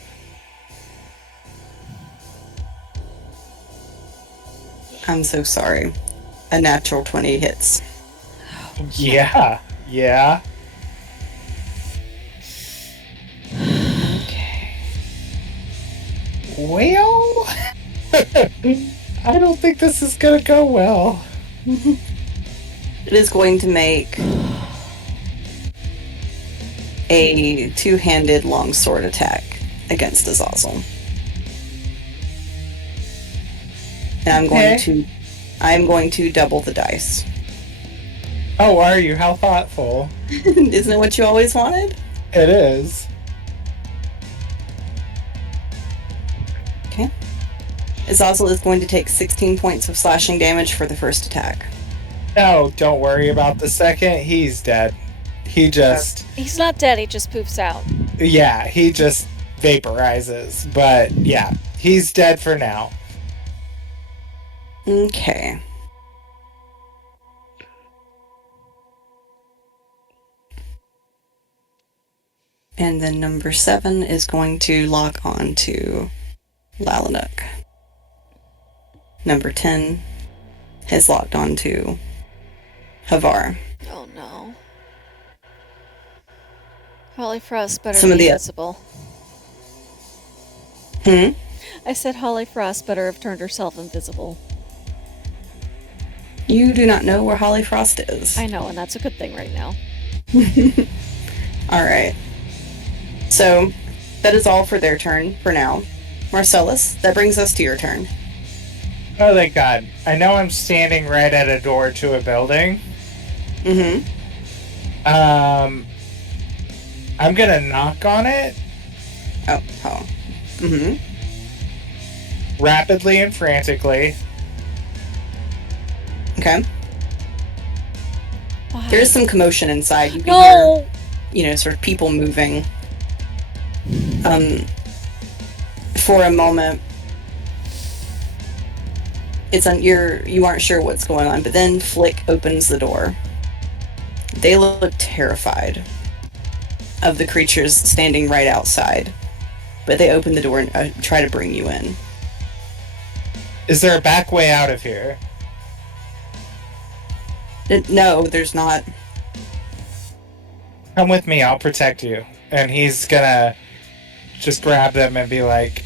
I'm so sorry. A natural 20 hits. Yeah. Okay. Well, I don't think this is gonna go well. It is going to make a 2-handed longsword attack against Azazel. And I'm going to double the dice. Oh, are you? How thoughtful. Isn't it what you always wanted? It is. Okay. Azazel is going to take 16 points of slashing damage for the first attack. No, don't worry about the second. He's dead. He's not dead, he just poofs out. Yeah, he just vaporizes. But yeah, he's dead for now. Okay. And then number 7 is going to lock on to Lalanuk. Number 10 has locked on to Havar. Oh no. Holly Frost better Some of be the- invisible. I said Holly Frost better have turned herself invisible. You do not know where Holly Frost is. I know, and that's a good thing right now. Alright. So, that is all for their turn for now. Marcellus, that brings us to your turn. Oh, thank God. I know I'm standing right at a door to a building. Mm-hmm. I'm gonna knock on it Oh. Mm-hmm. rapidly and frantically. Okay. Why? There is some commotion inside. You can No! hear, sort of people moving. For a moment, you aren't sure what's going on, but then Flick opens the door. They look terrified of the creatures standing right outside, but they open the door and try to bring you in. Is there a back way out of here? No, there's not. Come with me, I'll protect you. And he's gonna just grab them and be like,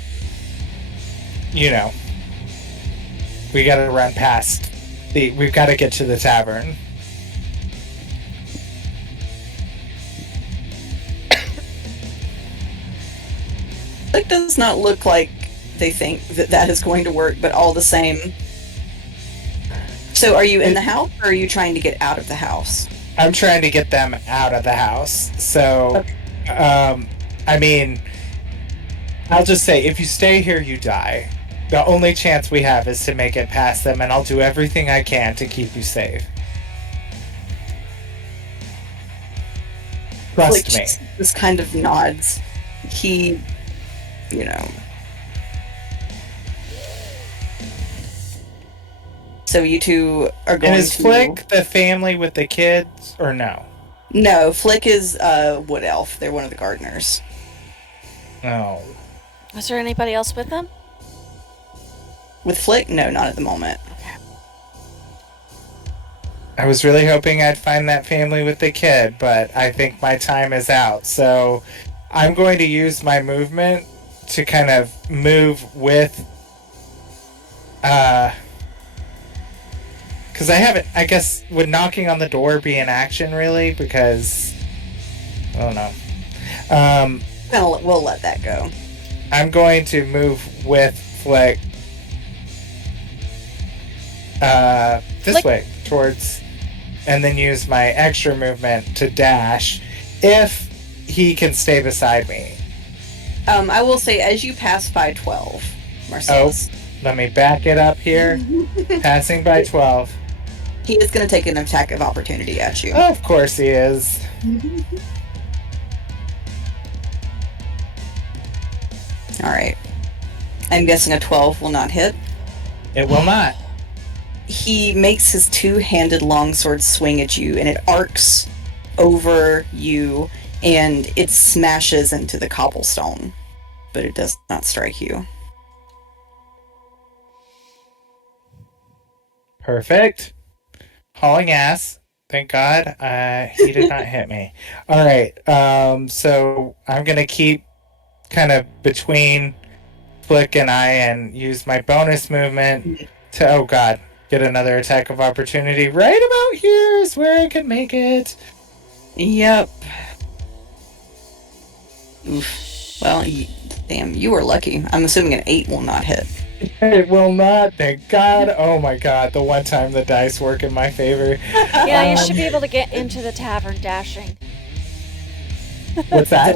we gotta run past. We've gotta get to the tavern. It does not look like they think that is going to work, but all the same. So are you in the house, or are you trying to get out of the house? I'm trying to get them out of the house. So, I mean, I'll just say, if you stay here, you die. The only chance we have is to make it past them, and I'll do everything I can to keep you safe. Trust me. Just kind of nods. He, So you two are going And is Flick the family with the kids, or no? No, Flick is Wood Elf. They're one of the gardeners. No. Was there anybody else with them? With Flick? No, not at the moment. I was really hoping I'd find that family with the kid, but I think my time is out. So I'm going to use my movement to kind of move with... Because I haven't... I guess, would knocking on the door be an action, really? Because... I don't know. We'll let that go. I'm going to move with Flick... this way, towards... And then use my extra movement to dash if he can stay beside me. I will say, as you pass by 12, Marcellus. Oh, let me back it up here. Passing by 12. He is going to take an attack of opportunity at you. Of course he is. Alright. I'm guessing a 12 will not hit. It will not. He makes his two-handed longsword swing at you, and it arcs over you, and it smashes into the cobblestone, but it does not strike you. Perfect. Hauling ass. Thank God. He did not hit me. Alright, so I'm going to keep kind of between Flick and I and use my bonus movement to... Oh God. Get another attack of opportunity. Right about here is where I can make it. Yep. Oof. Well, damn, you were lucky. I'm assuming an 8 will not hit. It will not, thank God. Oh my God, the one time the dice work in my favor. Yeah, you should be able to get into the tavern dashing. What's that?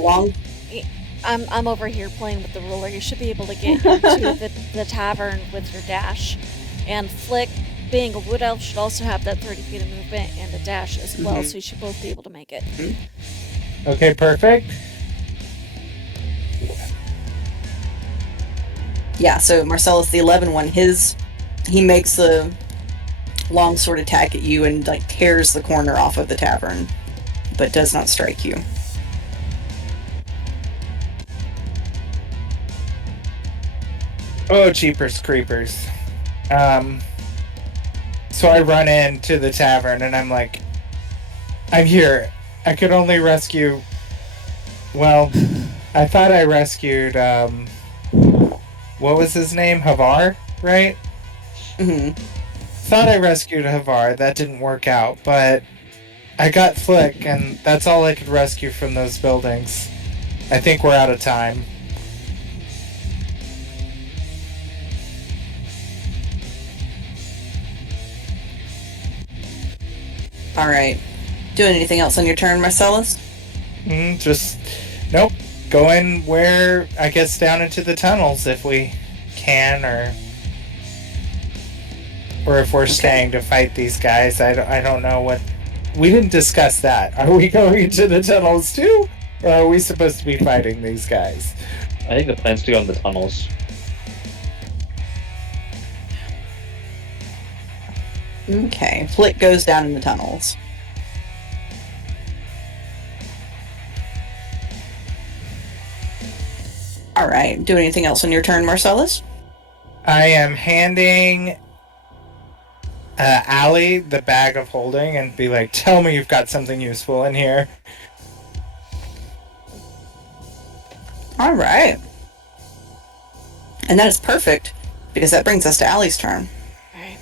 I'm over here playing with the ruler. You should be able to get into the tavern with your dash. And Flick, being a wood elf, should also have that 30 feet of movement and a dash as well, so you should both be able to make it. Okay, perfect. Yeah, so Marcellus, the 11 one, he makes a longsword attack at you and tears the corner off of the tavern, but does not strike you. Oh, jeepers creepers. So I run into the tavern and I'm like, I'm here. I could only rescue... Well, I thought I rescued, what was his name? Havar, right? Mm-hmm. Thought I rescued Havar. That didn't work out, but I got Flick, and that's all I could rescue from those buildings. I think we're out of time. Alright. Doing anything else on your turn, Marcellus? Just... Nope. Going where, I guess, down into the tunnels if we can, or if we're staying to fight these guys. I don't know what... We didn't discuss that. Are we going into the tunnels too? Or are we supposed to be fighting these guys? I think the plan's to go in the tunnels. Okay. Flick goes down in the tunnels. Alright. Do anything else on your turn, Marcellus? I am handing Allie the bag of holding and be like, tell me you've got something useful in here. Alright. And that is perfect, because that brings us to Allie's turn. Alright.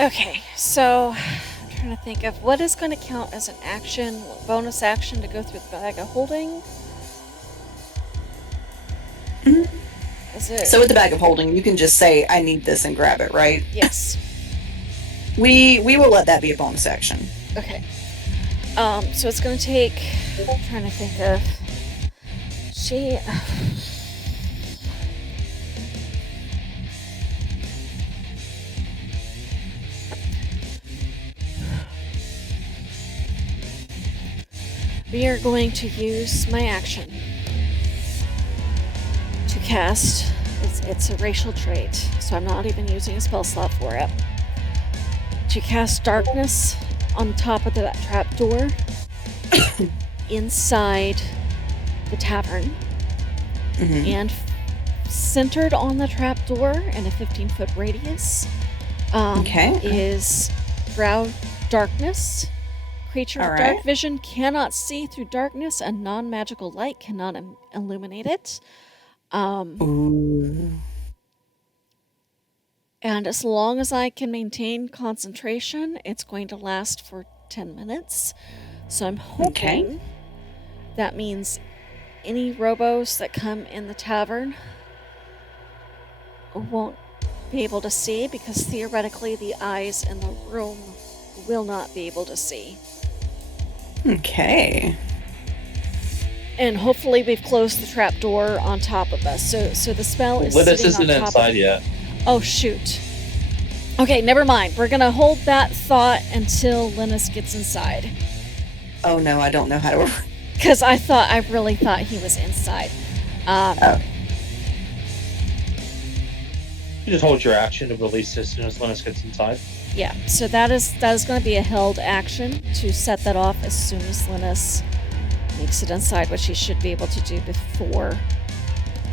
Okay, so I'm trying to think of what is going to count as an action, bonus action to go through the bag of holding. Is it? So with the bag of holding, you can just say, I need this and grab it, right? Yes. We will let that be a bonus action. Okay. So it's gonna take. I'm trying to think of. She. We are going to use my action to cast. It's a racial trait, so I'm not even using a spell slot for it. To cast darkness on top of that trap door inside the tavern, and centered on the trap door in a 15-foot radius is Drow Darkness. Creature with dark vision cannot see through darkness, and non-magical light cannot illuminate it. Ooh. And as long as I can maintain concentration, it's going to last for 10 minutes. So I'm hoping that means any robos that come in the tavern won't be able to see, because theoretically the eyes in the room will not be able to see. Okay. And hopefully we've closed the trap door on top of us. So the spell is Linus sitting isn't on top inside of... yet. Oh, shoot. Okay, never mind. We're going to hold that thought until Linus gets inside. Oh no, I don't know how to... Because I really thought he was inside. You just hold your action to release as soon as Linus gets inside. Yeah, so that is going to be a held action to set that off as soon as Linus makes it inside, which she should be able to do before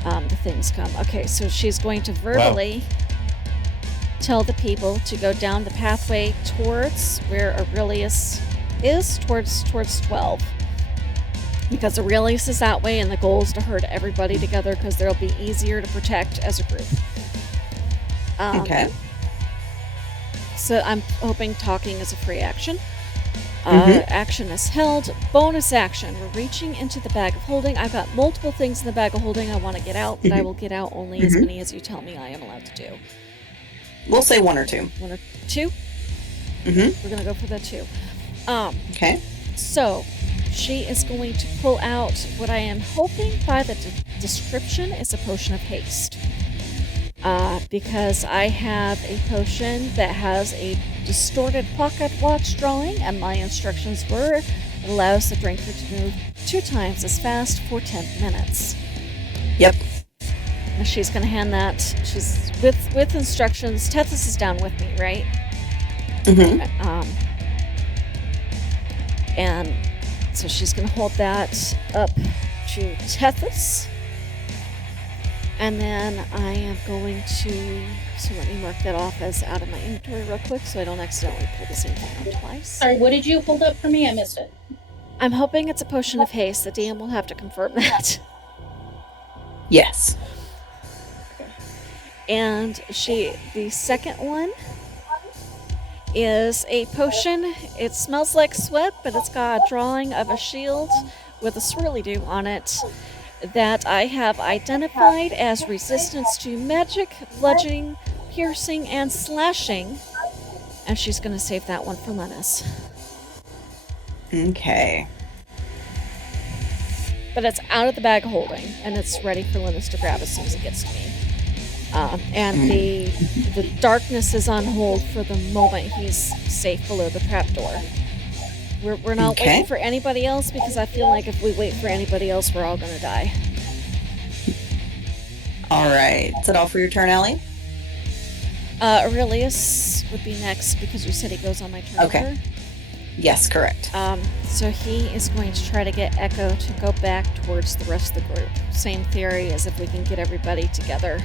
the things come. Okay, so she's going to verbally tell the people to go down the pathway towards where Aurelius is, towards 12. Because Aurelius is that way, and the goal is to herd everybody together because they'll be easier to protect as a group. Okay. So I'm hoping talking is a free action. Action is held. Bonus action. We're reaching into the bag of holding. I've got multiple things in the bag of holding I want to get out, but I will get out only as many as you tell me I am allowed to do. We'll say 1 or 2. 1 or 2? We're going to go for the 2. Okay. So she is going to pull out what I am hoping by the description is a potion of haste. Because I have a potion that has a distorted pocket watch drawing, and my instructions were it allows the drinker to move 2 times as fast for 10 minutes. Yep. And she's going to hand that. She's with instructions. Tethys is down with me, right? And so she's going to hold that up to Tethys. And then I am going to, so let me mark that off as out of my inventory real quick so I don't accidentally pull the same thing out twice. Sorry, what did you hold up for me? I missed it. I'm hoping it's a potion of haste. The DM will have to confirm that. Yes. And the second one is a potion. It smells like sweat, but it's got a drawing of a shield with a swirly-doo on it that I have identified as resistance to magic, bludgeoning, piercing, and slashing. And she's going to save that one for Linus. Okay. But it's out of the bag of holding, and it's ready for Linus to grab as soon as it gets to me. And the darkness is on hold for the moment he's safe below the trapdoor. We're not waiting for anybody else, because I feel like if we wait for anybody else, we're all gonna die. Alright. Is that all for your turn, Allie? Aurelius would be next, because you said he goes on my turn. Okay. Yes, correct. So he is going to try to get Echo to go back towards the rest of the group. Same theory as if we can get everybody together.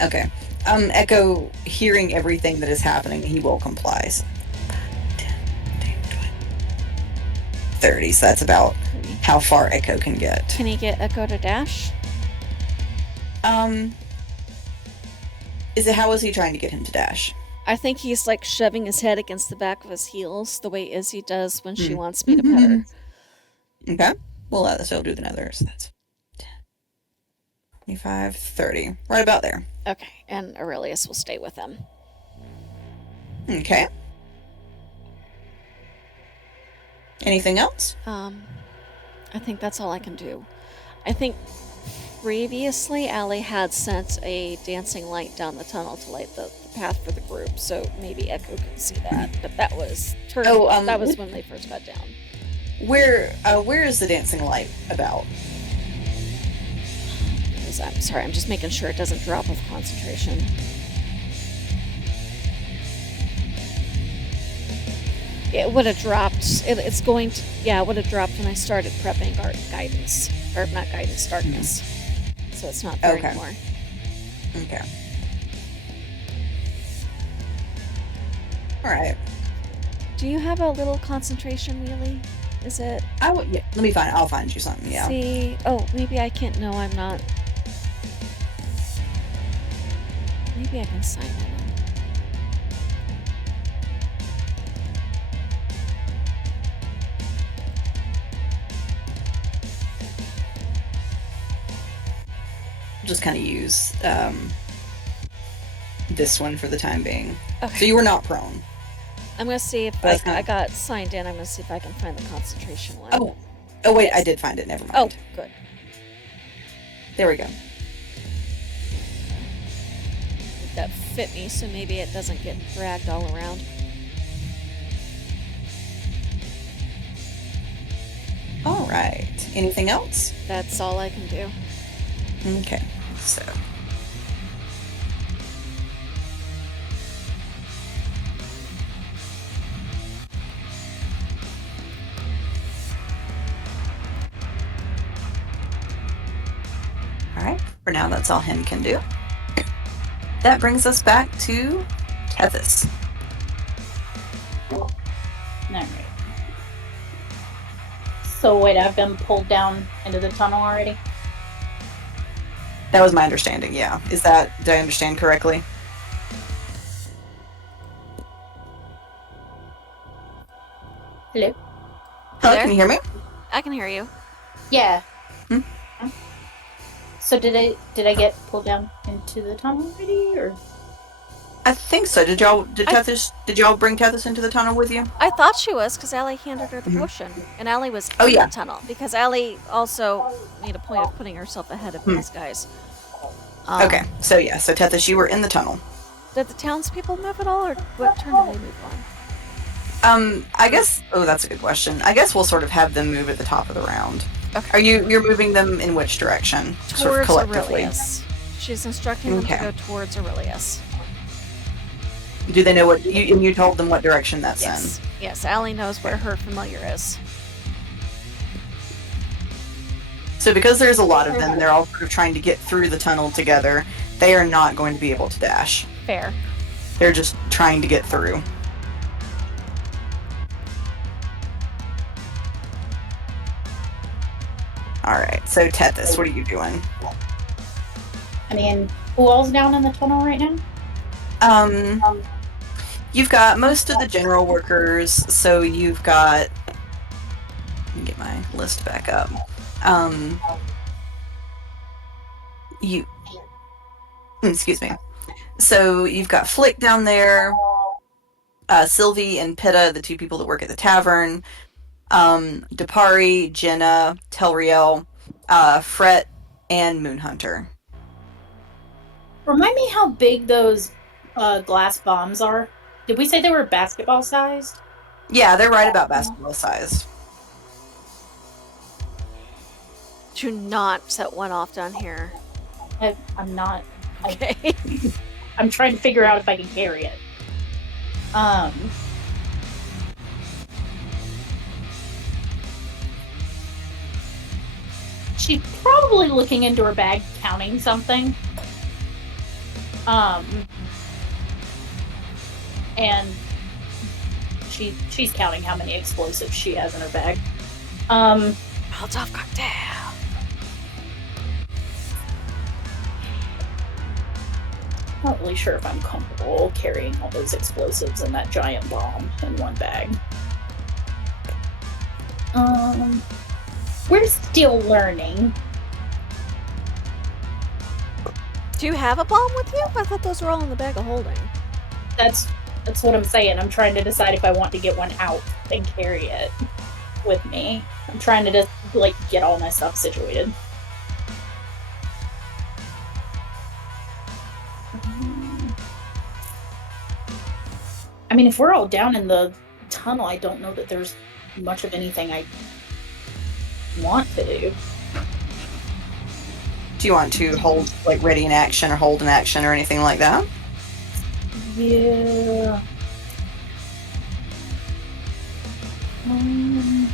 Okay. Echo, hearing everything that is happening, he will comply. 30, so that's about how far Echo can get. Can he get Echo to dash? How is he trying to get him to dash? I think he's like shoving his head against the back of his heels, the way Izzy does when she wants me to pet her. Okay. We'll let this do the others. That's 25, 30. Right about there. Okay, and Aurelius will stay with them. Okay. Anything else? I think that's all I can do. I think previously Allie had sent a dancing light down the tunnel to light the path for the group, so maybe Echo could see that. But that was that was when they first got down. Where is the dancing light about? I'm sorry, I'm just making sure it doesn't drop with concentration. It would have dropped. It's going to. Yeah, it would have dropped when I started prepping guidance, or not guidance, darkness. So it's not there anymore. Okay. All right. Do you have a little concentration wheelie? Is it? Yeah, let me find. I'll find you something. Yeah. See. Oh, maybe I can't. No, I'm not. Maybe I can sign that in. Just kind of use this one for the time being. Okay. So you were not prone. I'm gonna see if I got signed in. I'm gonna see if I can find the concentration one. Oh wait, I did find it. Never mind. Oh, good. There we go. That fit me, so maybe it doesn't get dragged all around. All right. Anything else? That's all I can do. Okay. So. All right. For now, that's all him can do. That brings us back to Tethys. All right. So wait, I've been pulled down into the tunnel already? That was my understanding, yeah. Did I understand correctly? Hello? Hello, There? can you hear me? I can hear you. Yeah. Hmm? So did I get pulled down into the tunnel already, or? I think so. Did y'all bring Tethys into the tunnel with you? I thought she was, because Allie handed her the potion. And Allie was in the tunnel. Because Allie also made a point of putting herself ahead of these guys. Okay, so Tethys, you were in the tunnel. Did the townspeople move at all, or what turn did they move on? I guess, that's a good question. I guess we'll sort of have them move at the top of the round. Okay. You're moving them in which direction? Sort of Towards collectively. Aurelius. She's instructing them to go towards Aurelius. Do they know what, you told them what direction that's in? Yes, Allie knows where her familiar is. So because there's a lot of them, they're all sort of trying to get through the tunnel together. They are not going to be able to dash. Fair. They're just trying to get through. Alright, so Tethys, what are you doing? I mean, who all's down in the tunnel right now? You've got most of the general workers, so you've got... Let me get my list back up. Excuse me. So you've got Flick down there, Sylvie and Pitta, the two people that work at the tavern, Depari, Jenna, Telriel, Fret, and Moonhunter. Remind me how big those glass bombs are. Did we say they were basketball sized? Yeah, they're right about basketball sized. Do not set one off down here. I'm not. Okay. I'm trying to figure out if I can carry it. She's probably looking into her bag, counting something. And she's counting how many explosives she has in her bag. Molotov cocktail. Not really sure if I'm comfortable carrying all those explosives and that giant bomb in one bag. We're still learning. Do you have a bomb with you? I thought those were all in the bag of holding. That's what I'm saying. I'm trying to decide if I want to get one out and carry it with me. I'm trying to just get all my stuff situated. I mean, if we're all down in the tunnel, I don't know that there's much of anything I want to do. Do you want to hold, ready in action or hold in action or anything like that? Yeah. I'm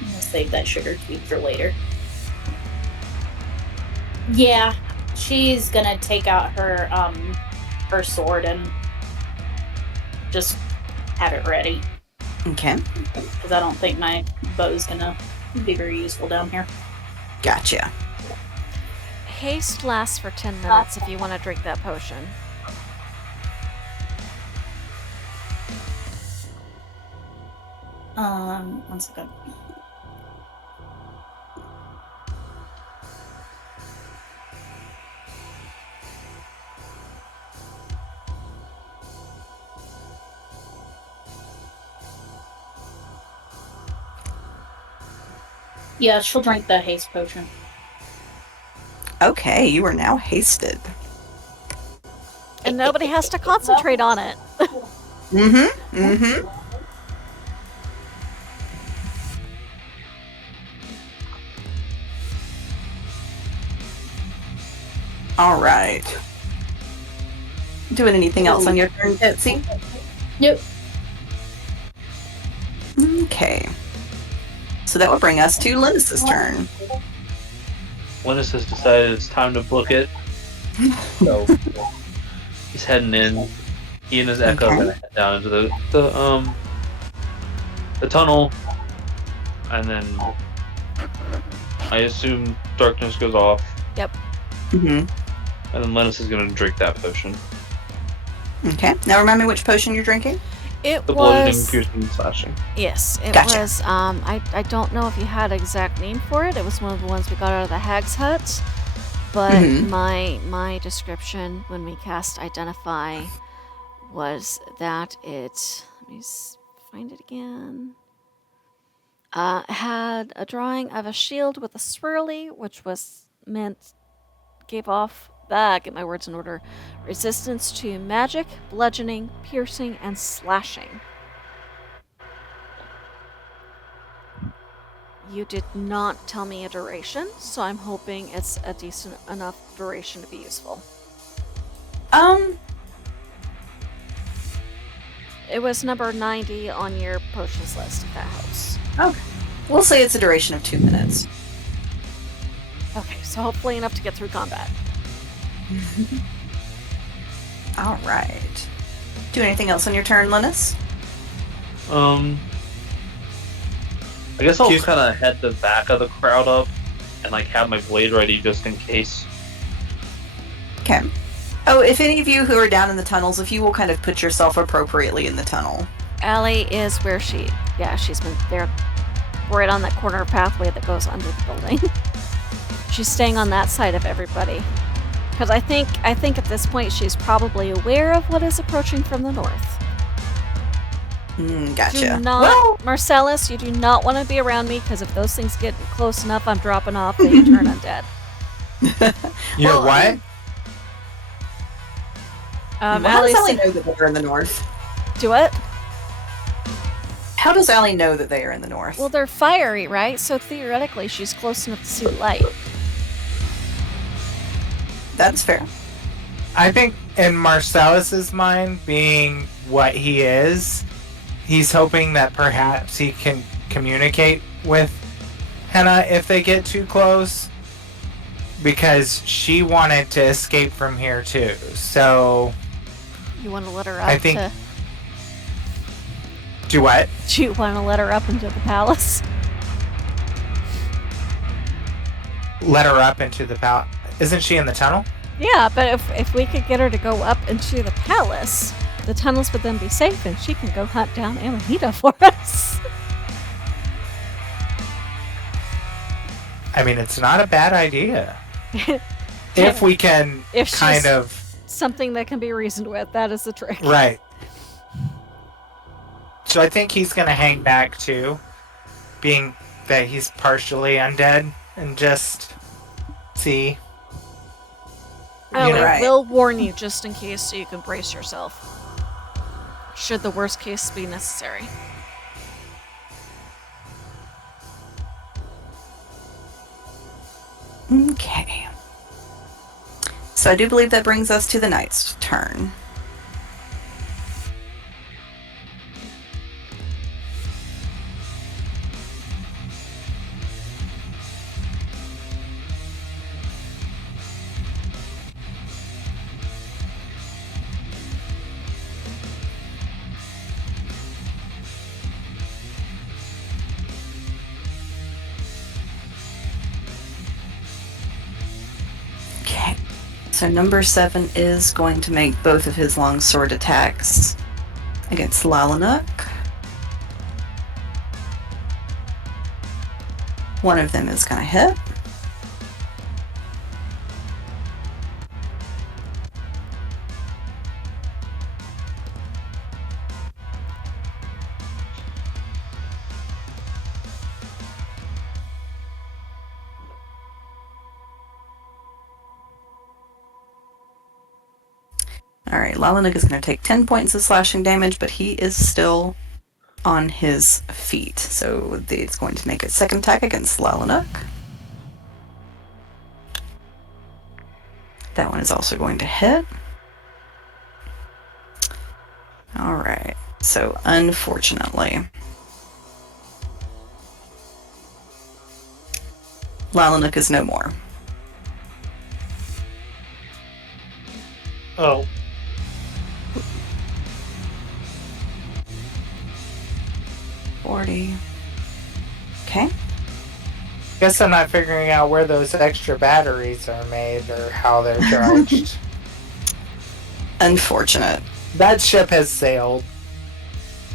gonna save that sugar cube for later. Yeah, she's gonna take out her sword and just have it ready. Okay. Because I don't think my bow's gonna be very useful down here. Gotcha. Haste lasts for 10 minutes if you want to drink that potion. One second. Yeah, she'll drink the haste potion. Okay, you are now hasted. And nobody has to concentrate on it. Mm-hmm. Mm-hmm. All right. Doing anything else on your turn, Betsy? Nope. Okay. So that will bring us to Linus's turn. Linus has decided it's time to book it. So he's heading in. He and his Echo are gonna head down into the tunnel, and then I assume darkness goes off. Yep. Mm-hmm. And then Linus is gonna drink that potion. Okay. Now remind me which potion you're drinking? It The bludgeoning, was... piercing, slashing. Yes, it Gotcha. was, I don't know if you had an exact name for it. It was one of the ones we got out of the Hag's Hut. But Mhm. my description when we cast Identify was that it... Let me find it again. Had a drawing of a shield with a swirly, which was gave off... get my words in order. Resistance to magic, bludgeoning, piercing, and slashing. You did not tell me a duration, so I'm hoping it's a decent enough duration to be useful. It was number 90 on your potions list, if that helps. Okay. We'll say it's a duration of 2 minutes. Okay, so hopefully enough to get through combat. All right. Do anything else on your turn, Linus? I guess I'll Excuse- kind of head the back of the crowd up and have my blade ready just in case. Okay. Oh, if any of you who are down in the tunnels, if you will kind of put yourself appropriately in the tunnel. Allie is where she's been there, right on that corner pathway that goes under the building. She's staying on that side of everybody. Because I think at this point she's probably aware of what is approaching from the north. Gotcha. Do not, Marcellus, you do not want to be around me, because if those things get close enough, I'm dropping off, they turn undead. You're Well, what? How does Allie Allie know that they're in the north? do what? How does Allie know that they are in the north? Well, they're fiery, right? So theoretically, she's close enough to see light. That's fair. I think in Marcellus's mind, being what he is, he's hoping that perhaps he can communicate with Henna if they get too close, because she wanted to escape from here too. So You want to let her up I think- to... do what? Do you want to let her up into the palace? Let her up into the palace. Isn't she in the tunnel? Yeah, but if we could get her to go up into the palace, the tunnels would then be safe and she can go hunt down Amanita for us. I mean, it's not a bad idea. If we can If kind she's- of... Something that can be reasoned with. That is the trick. Right. So I think he's going to hang back too, being that he's partially undead, and just see. Oh, You know. I will warn you just in case so you can brace yourself. Should the worst case be necessary. Okay. So I do believe that brings us to the knight's turn. Okay. So number 7 is going to make both of his longsword attacks against Lalanuk. One of them is going to hit. Alright, Lalanuk is going to take 10 points of slashing damage, but he is still on his feet. So it's going to make a second attack against Lalanuk. That one is also going to hit. Alright, so unfortunately, Lalanuk is no more. Oh. Okay. Guess I'm not figuring out where those extra batteries are made or how they're charged. Unfortunate. That ship has sailed.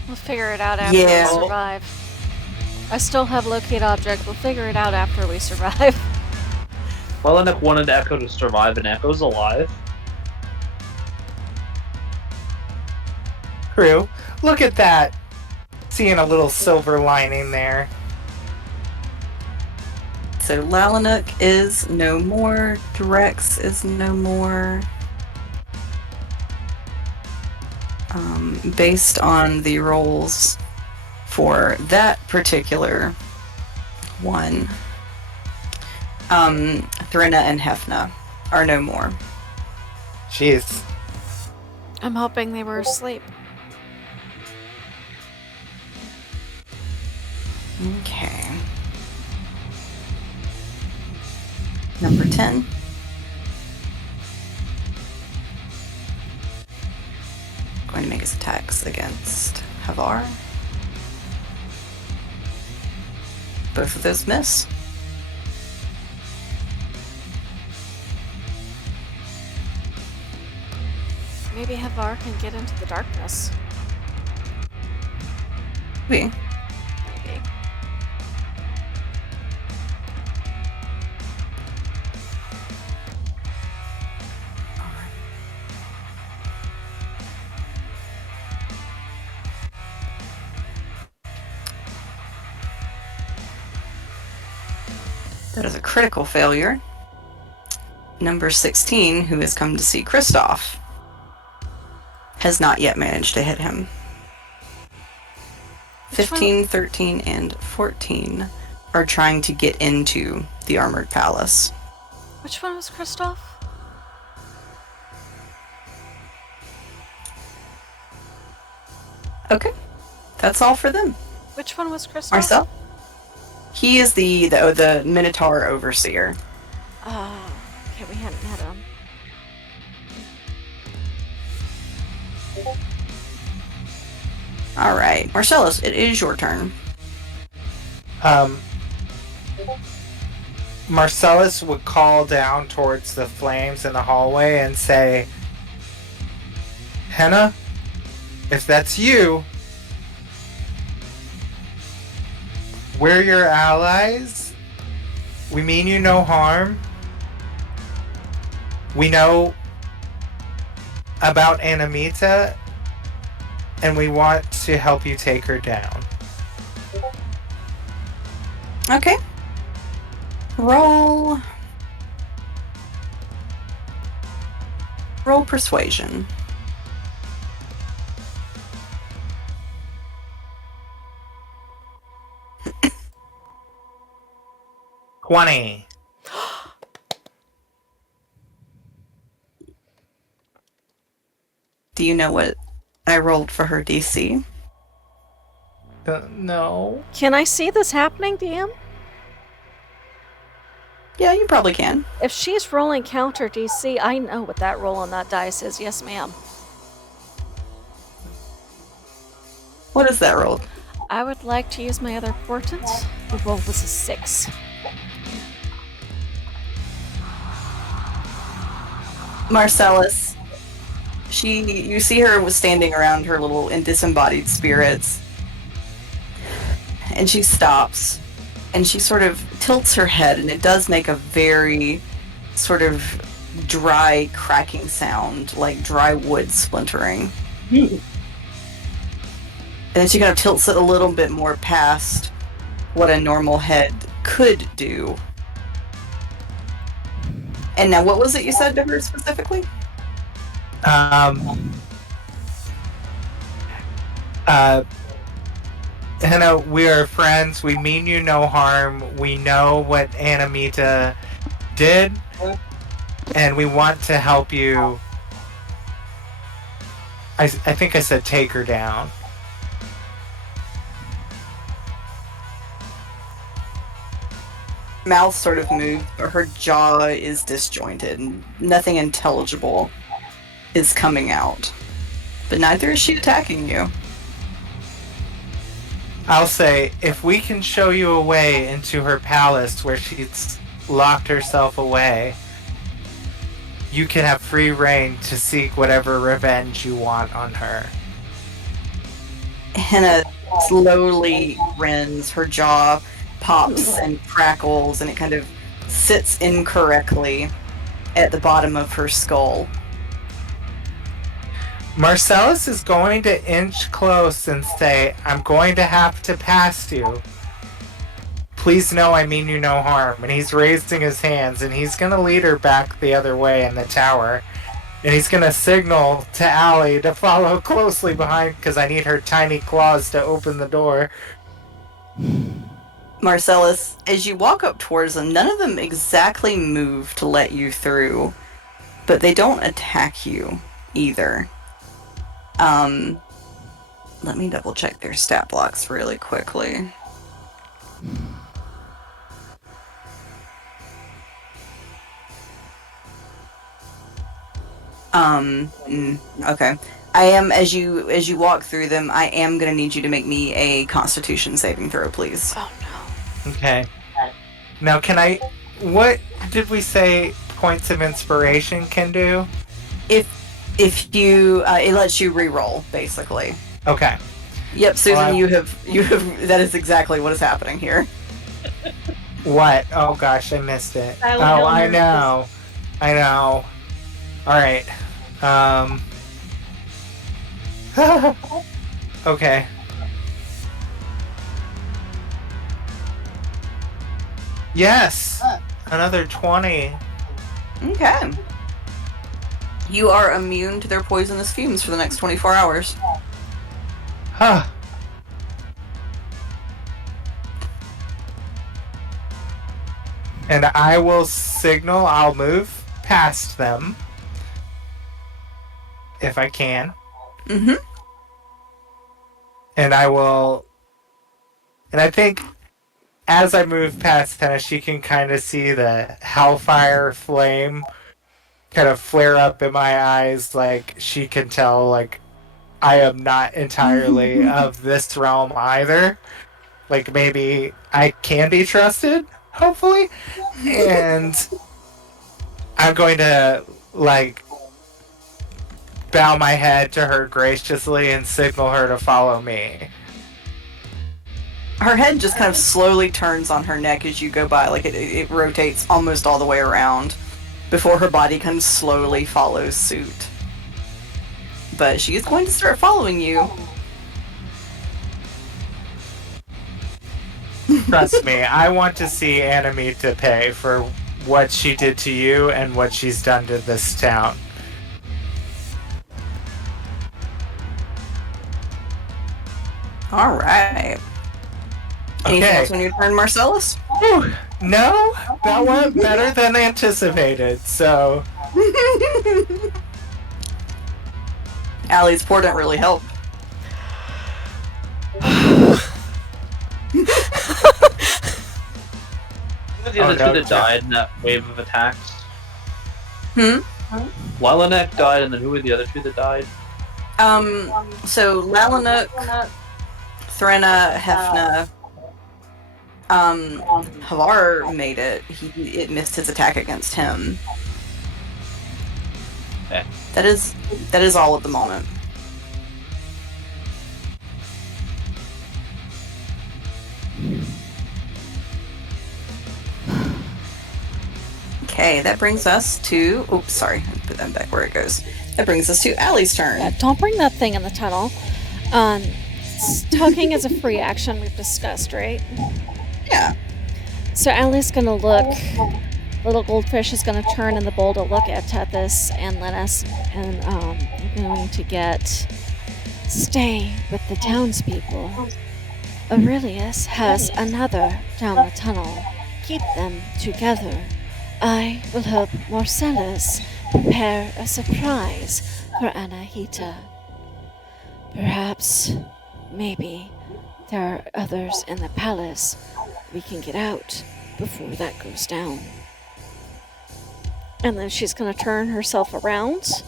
We'll figure it out after Yeah. we survive. I still have locate object. We'll figure it out after we survive. Lalanuk wanted Echo to survive, and Echo's alive. Crew, look at that. Seeing a little silver lining there. So Lalanuk is no more. Drex is no more. Based on the rolls for that particular one, Threnna and Hefna are no more. Jeez. I'm hoping they were asleep. Okay. Number 10. Going to make his attacks against Havar. Both of those miss. Maybe Havar can get into the darkness. Maybe. Maybe. That is a critical failure. Number 16, who has come to see Kristoff, has not yet managed to hit him. Which 15, 13, and 14 are trying to get into the armored palace. Which one was Kristoff? Okay, that's all for them. Which one was Kristoff? Marcel? He is the Minotaur Overseer. Oh, okay, we hadn't met him. Alright, Marcellus, it is your turn. Marcellus would call down towards the flames in the hallway and say, Henna, if that's you, we're your allies. We mean you no harm. We know about Anamita, and we want to help you take her down. Okay. Roll persuasion. $20. Do you know what I rolled for her DC? No. Can I see this happening, DM? Yeah, you probably can. If she's rolling counter DC, I know what that roll on that dice is. Yes, ma'am. What is that roll? I would like to use my other portents. The roll was a 6. Marcellus. You see her was standing around her little disembodied spirits. And she stops. And she sort of tilts her head, and it does make a very sort of dry cracking sound, like dry wood splintering. And then she kind of tilts it a little bit more past what a normal head could do. And now, what was it you said to her specifically? Hannah, we are friends. We mean you no harm. We know what Anamita did, and we want to help you. I think I said take her down. Mouth sort of moves, but her jaw is disjointed, and nothing intelligible is coming out. But neither is she attacking you. I'll say, if we can show you a way into her palace where she's locked herself away, you can have free reign to seek whatever revenge you want on her. Henna slowly grins, her jaw pops and crackles, and it kind of sits incorrectly at the bottom of her skull. Marcellus is going to inch close and say, I'm going to have to pass you. Please know I mean you no harm. And he's raising his hands, and he's going to lead her back the other way in the tower. And he's going to signal to Allie to follow closely behind, because I need her tiny claws to open the door. Marcellus, as you walk up towards them, none of them exactly move to let you through, but they don't attack you either. Let me double check their stat blocks really quickly. Okay. I am, as you walk through them, I am gonna need you to make me a Constitution saving throw, please. Oh no. Okay. Now, what did we say points of inspiration can do? If you, it lets you re-roll, basically. Okay. Yep, Susan, Well, you have, that is exactly what is happening here. What? Oh gosh, I missed it. I Oh, I know. know. Alright. Okay. Yes! Another 20. Okay. You are immune to their poisonous fumes for the next 24 hours. Huh. And I will signal I'll move past them. If I can. Mm-hmm. And I think as I move past Hannah, she can kind of see the hellfire flame kind of flare up in my eyes. Like, she can tell, like, I am not entirely of this realm either. Like, maybe I can be trusted, hopefully. And I'm going to, like, bow my head to her graciously and signal her to follow me. Her head just kind of slowly turns on her neck as you go by, like it rotates almost all the way around before her body kind of slowly follows suit. But she is going to start following you. Trust me, I want to see Anamita pay for what she did to you and what she's done to this town. Alright. Anything Okay. else on your turn, Marcellus? Whew. No, that went better than anticipated, so... Allie's pour didn't really help. Who were the other two that died in that wave of attacks? Lilanek died, and then who were the other two that died? So Lalanook, Threnna, Hefna, Havar made it. It missed his attack against him. Okay. That is all at the moment. Okay, that brings us to... Oops, sorry. Put that back where it goes. That brings us to Allie's turn. Don't bring that thing in the tunnel. Tugging is a free action we've discussed, right? Yeah. So Allie's gonna look. Little goldfish is gonna turn in the bowl to look at Tethys and Linus, and we're going to get stay with the townspeople. Aurelius has another down the tunnel. Keep them together. I will help Marcellus prepare a surprise for Anahita. Perhaps, maybe, there are others in the palace. We can get out before that goes down. And then she's going to turn herself around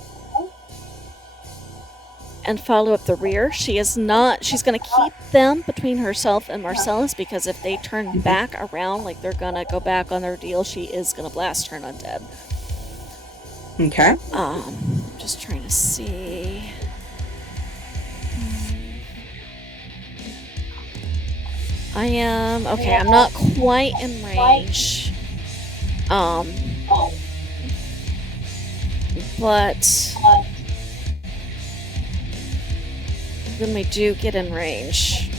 and follow up the rear. She's going to keep them between herself and Marcellus, because if they turn back around, like they're going to go back on their deal, she is going to blast turn undead. Okay. Just trying to see. I am okay. I'm not quite in range. But when we do get in range,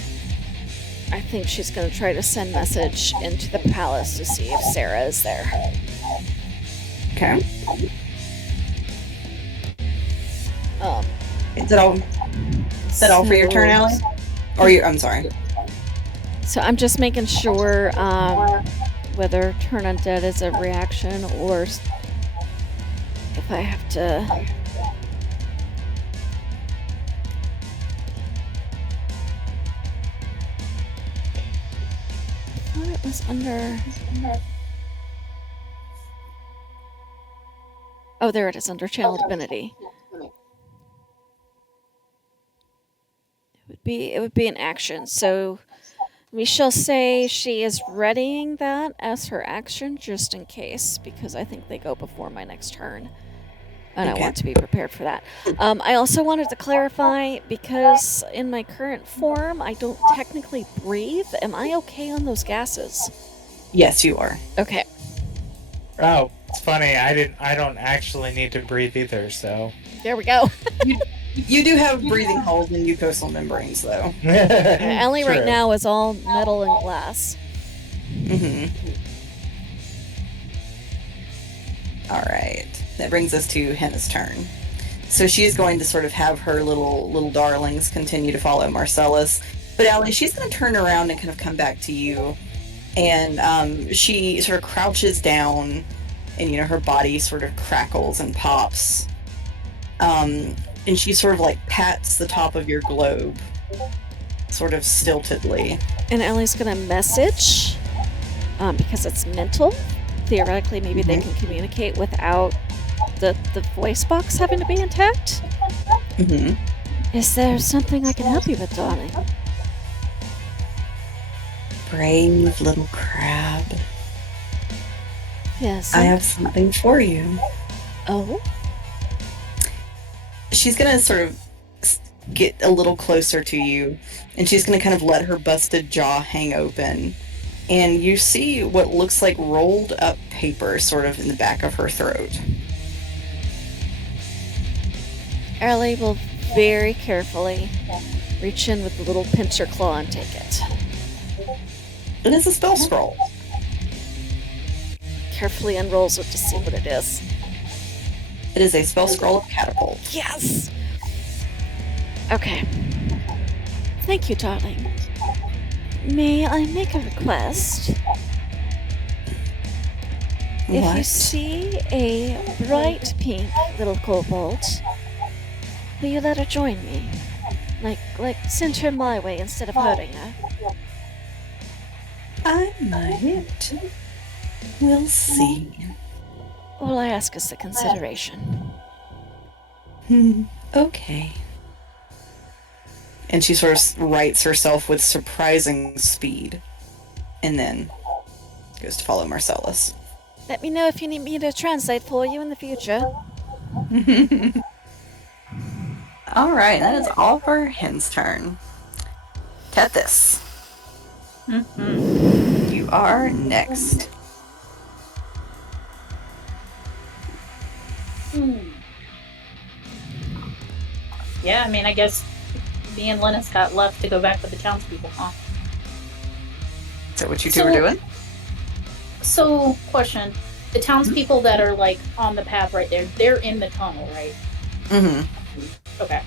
I think she's going to try to send message into the palace to see if Sarah is there. Okay. Is that all for your turn, Allie? Or I'm sorry. So I'm just making sure whether turn undead is a reaction or if I have to. I thought it was under. Oh, there it is, under channel divinity. It would be an action. So we shall say she is readying that as her action just in case, because I think they go before my next turn. And Okay. I want to be prepared for that. I also wanted to clarify, because in my current form, I don't technically breathe. Am I okay on those gases? Yes, you are. Okay. Oh, it's funny. I don't actually need to breathe either, so. There we go. You do have breathing holes and mucosal membranes, though. Ellie right True. now is all metal and glass. Mm-hmm. All right. That brings us to Henna's turn. So she is going to sort of have her little darlings continue to follow Marcellus. But Allie, she's going to turn around and kind of come back to you. And she sort of crouches down, and, her body sort of crackles and pops. And she sort of like pats the top of your globe, sort of stiltedly. And Ellie's gonna message, because it's mental. Theoretically, maybe they can communicate without the voice box having to be intact. Mm-hmm. Is there something I can help you with, darling? Brave little crab. Yes. I have something for you. Oh? she's gonna sort of get a little closer to you, and she's gonna kind of let her busted jaw hang open, and you see what looks like rolled up paper sort of in the back of her throat. Ellie will very carefully reach in with the little pincher claw and take it. It is a spell scroll. Carefully unrolls it to see what it is. It is a spell scroll of catapult. Yes! Okay. Thank you, darling. May I make a request? If you What? see a bright pink little kobold, will you let her join me? Like send her my way instead of hurting her. I might. We'll see. All I ask is the consideration. Okay. And she sort of rights herself with surprising speed, and then goes to follow Marcellus. Let me know if you need me to translate for you in the future. Alright, that is all for Hen's turn. Tethys, you are next. Yeah, I mean, I guess me and Linus got left to go back with the townspeople, huh? Is that what you two are doing? So, question. The townspeople that are, like, on the path right there, they're in the tunnel, right? Mm-hmm. Okay.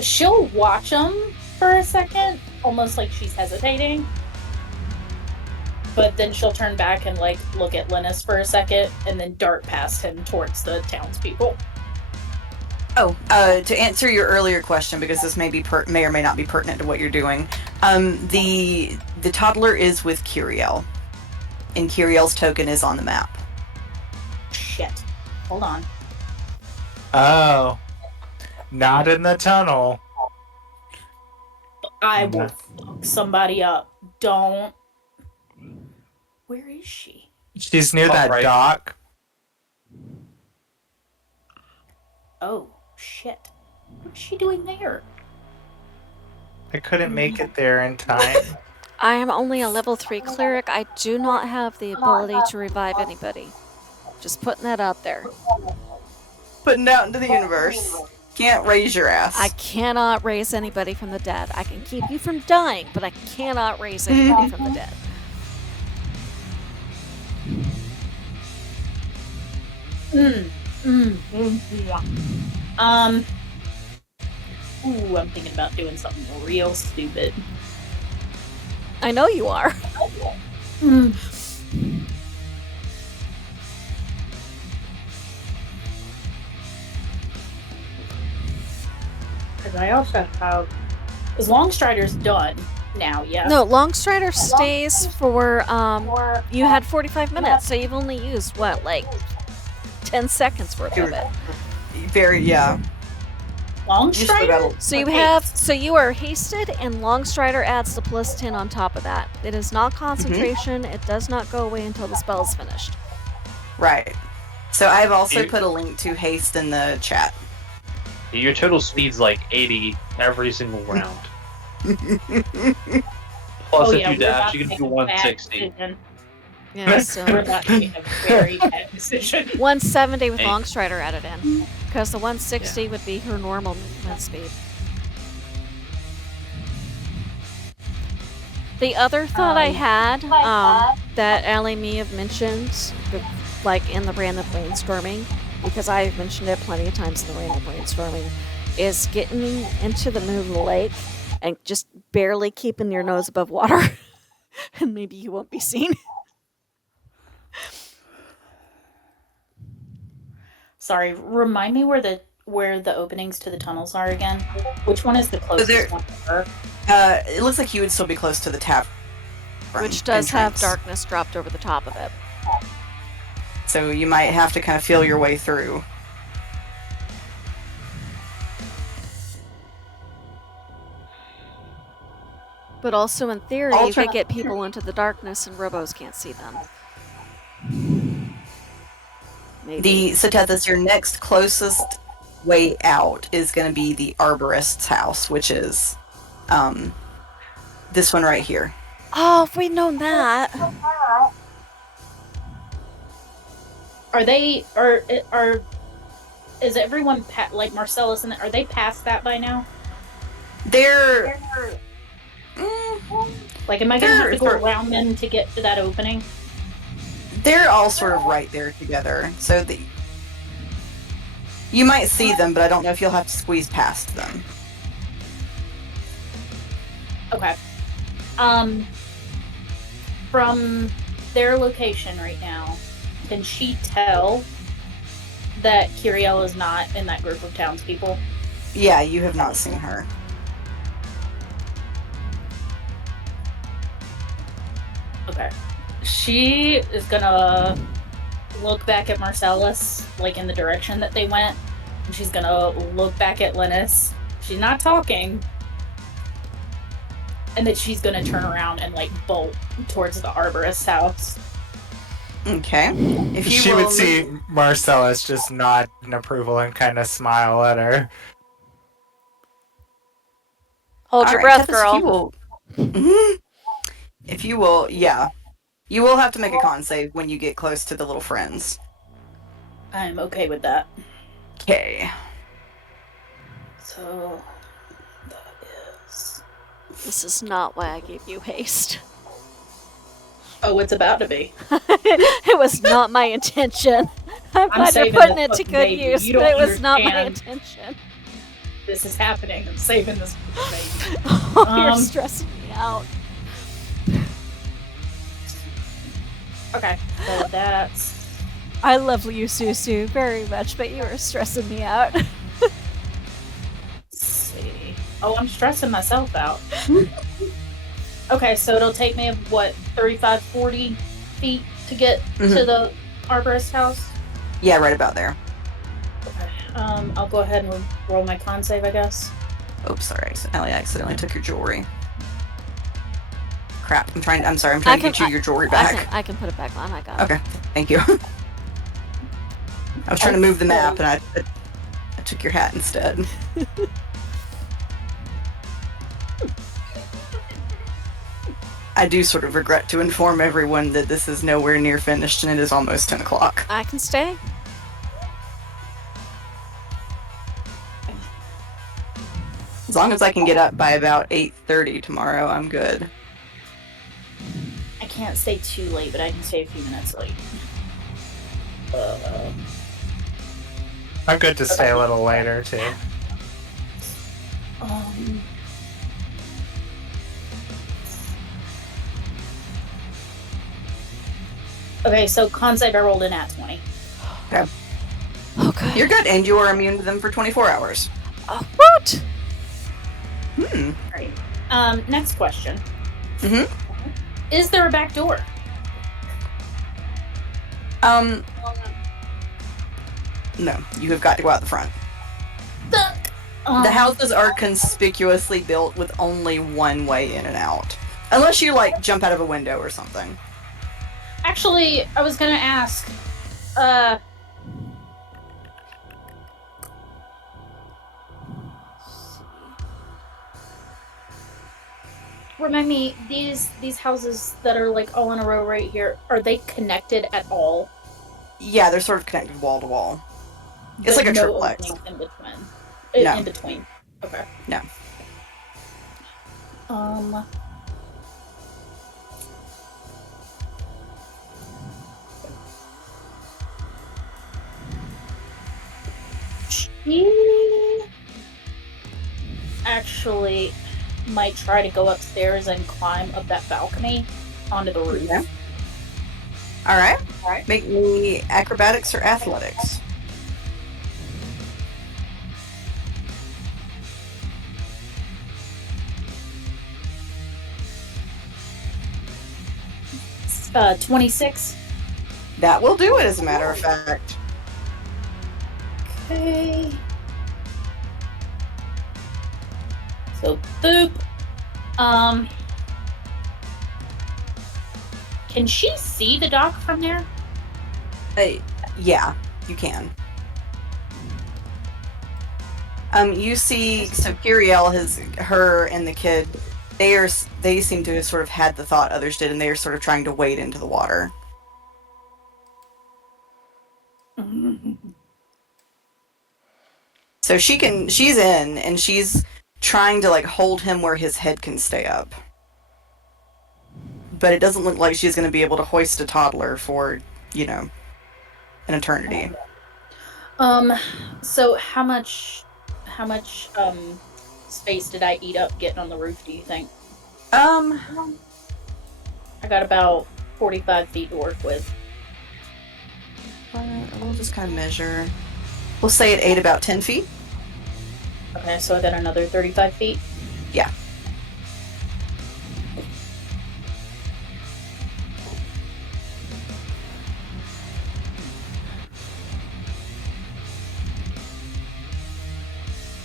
She'll watch them for a second, almost like she's hesitating. But then she'll turn back and, like, look at Linus for a second, and then dart past him towards the townspeople. Oh, to answer your earlier question, because this may or may not be pertinent to what you're doing, the toddler is with Curiel, and Curiel's token is on the map. Shit. Hold on. Oh. Not in the tunnel. I will fuck somebody up. Don't. Where is she? She's near Top that right. dock. Oh, shit. What's she doing there? I couldn't make it there in time. I am only a level 3 cleric. I do not have the ability to revive anybody. Just putting that out there. Putting out into the universe. Can't raise your ass. I cannot raise anybody from the dead. I can keep you from dying, but I cannot raise anybody from the dead. Ooh, I'm thinking about doing something real stupid. I know you are. Because I also have... Because Longstrider's done now, yeah? No, Longstrider stays for, you had 45 minutes, so you've only used, what, like 10 seconds worth of it. Yeah. Longstrider? So you are hasted, and Longstrider adds the plus 10 on top of that. It is not concentration, it does not go away until the spell is finished. Right. So I've also put a link to haste in the chat. Your total speed's like 80 every single round. Plus, if you dash, you can do 160. Yeah, so We're about to make a very bad decision. 170 with Longstrider added in, because the 160 would be her normal movement speed. The other thought I had, that Allie may have mentioned, like in the random brainstorming, because I've mentioned it plenty of times in the random brainstorming, is getting into the middle of the lake and just barely keeping your nose above water, and maybe you won't be seen. Sorry, remind me where the openings to the tunnels are again. Which one is the closest one to her? It looks like you would still be close to the tap. Which does have darkness dropped over the top of it. So you might have to kind of feel your way through. But also, in theory, you could get people into the darkness and robos can't see them. Maybe. So Tethys, your next closest way out is going to be the arborist's house, which is this one right here. Oh, if we'd known that. Is everyone like Marcellus and are they past that by now? They're Like, am I gonna have to go around them to get to that opening? they're all sort of right there together. So you might see them, but I don't know if you'll have to squeeze past them. Okay. From their location right now, can she tell that Kiriel is not in that group of townspeople? Yeah, you have not seen her. Okay. She is gonna look back at Marcellus, like in the direction that they went. And she's gonna look back at Linus. She's not talking. And then she's gonna turn around and like bolt towards the arborist's house. Okay. If you She will would see Marcellus just nod in approval and kind of smile at her. Hold your Alright, breath, Tethys, girl. If you will, yeah. You will have to make a con save when you get close to the little friends. I'm okay with that. Okay. So that is. This is not why I gave you haste. Oh, it's about to be. It was not my intention. I'm glad you're saving putting the it to fucking good baby. use, You but it don't was not my understand. intention. This is happening. I'm saving this baby. Oh, you're stressing me out. Okay, so that's. I love you, Susu, very much, but you are stressing me out. Let's see. Oh, I'm stressing myself out. Okay, so it'll take me, what, 35, 40 feet to get to the arborist house? Yeah, right about there. Okay. I'll go ahead and roll my con save, I guess. Oops, sorry. I accidentally took your jewelry. Crap. I'm trying to get you your jewelry back. I can put it back on. I got it. Okay, thank you. I was trying to move the map and I took your hat instead. I do sort of regret to inform everyone that this is nowhere near finished and it is almost 10 o'clock. I can stay. As long as I can get up by about 8:30 tomorrow, I'm good. I can't stay too late, but I can stay a few minutes late. I'm good to stay a little later, too. Okay, so con save I rolled in at 20. Okay. Okay. You're good, and you are immune to them for 24 hours. What? Alright. Next question. Mm-hmm. Is there a back door? No, you have got to go out the front. The The houses are conspicuously built with only one way in and out. Unless you, like, jump out of a window or something. Actually, I was gonna ask, remind me, these houses that are like all in a row right here, are they connected at all? Yeah, they're sort of connected wall to wall. It's like a no triplex. openings in between. No. In between. Okay. No. She actually might try to go upstairs and climb up that balcony onto the roof. Okay. Alright. Make me acrobatics or athletics. It's, 26. That will do it, as a matter of fact. Okay. So, boop. Can she see the dock from there? Yeah. You can. You see, so Kiriel her and the kid, they seem to have sort of had the thought others did, and they are sort of trying to wade into the water. So she's in, and she's trying to like hold him where his head can stay up. But it doesn't look like she's going to be able to hoist a toddler for, an eternity. So how much space did I eat up getting on the roof, do you think? I got about 45 feet to work with. We'll just kind of measure. We'll say it ate about 10 feet. Okay, so I got another 35 feet? Yeah.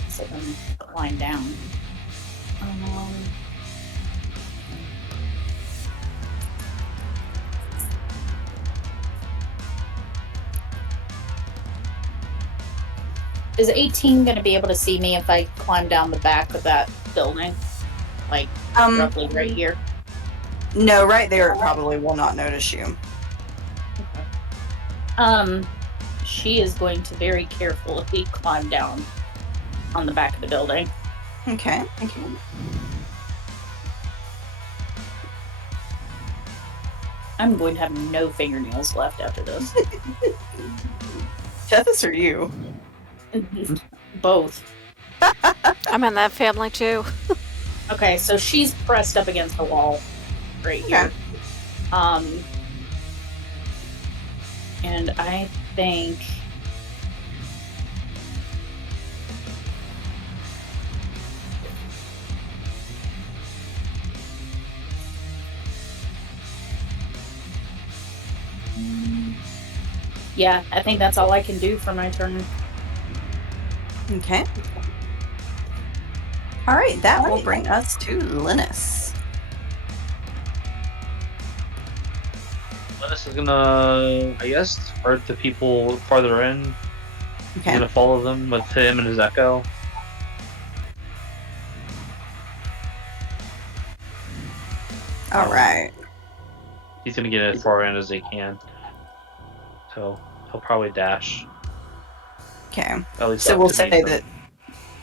So then climb down. Is 18 going to be able to see me if I climb down the back of that building? Like, roughly right here? No, right there it probably will not notice you. She is going to very carefully climb down on the back of the building. Okay. I'm going to have no fingernails left after this. Tethys or you? Both. I'm in that family too. Okay, so she's pressed up against the wall right here. And I think yeah, I think that's all I can do for my turn. Okay. Alright, that will bring us to Linus. Linus is gonna, I guess, hurt the people farther in. He's Okay. gonna follow them with him and his echo. Alright. He's gonna get as far in as he can. So he'll probably dash. Okay. At least So up we'll to say me. that.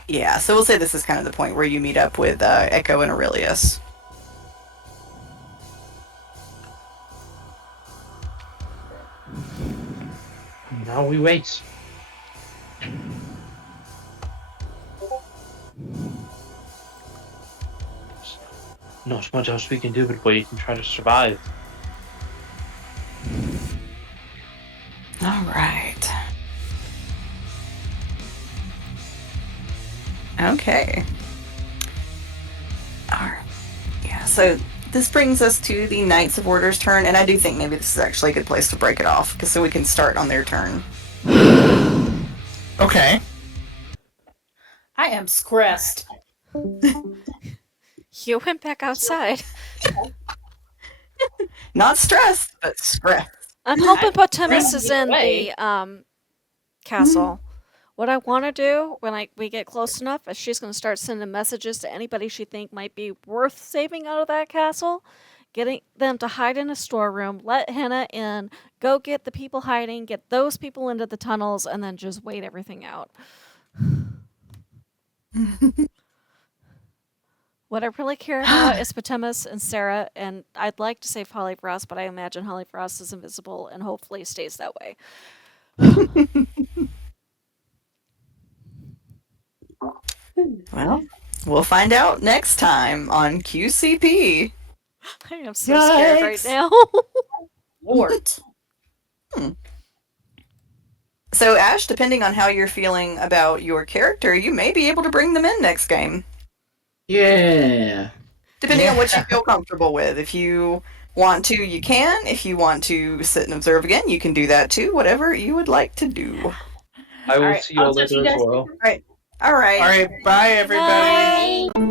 Yeah, so we'll say this is kind of the point where you meet up with Echo and Aurelius. Now we wait. Not much else we can do but wait and try to survive. Alright. Okay. Alright. Yeah, so this brings us to the Knights of Order's turn, and I do think maybe this is actually a good place to break it off, so we can start on their turn. Okay. I am stressed. You went back outside. Not stressed, but stressed. I'm hoping Potemus ran is in away. the castle. What I want to do when we get close enough is she's going to start sending messages to anybody she think might be worth saving out of that castle, getting them to hide in a storeroom, let Henna in, go get the people hiding, get those people into the tunnels, and then just wait everything out. What I really care about is Potemus and Sarah, and I'd like to save Holly Frost, but I imagine Holly Frost is invisible and hopefully stays that way. Well, we'll find out next time on QCP. I am so scared right Yikes. now. Lord. So, Ash, depending on how you're feeling about your character, you may be able to bring them in next game. Yeah. Depending on what you feel comfortable with. If you want to, you can. If you want to sit and observe again, you can do that too. Whatever you would like to do. I will Alright, see you all I'll touch later you as guys well. All right. All right. Bye, everybody. Bye.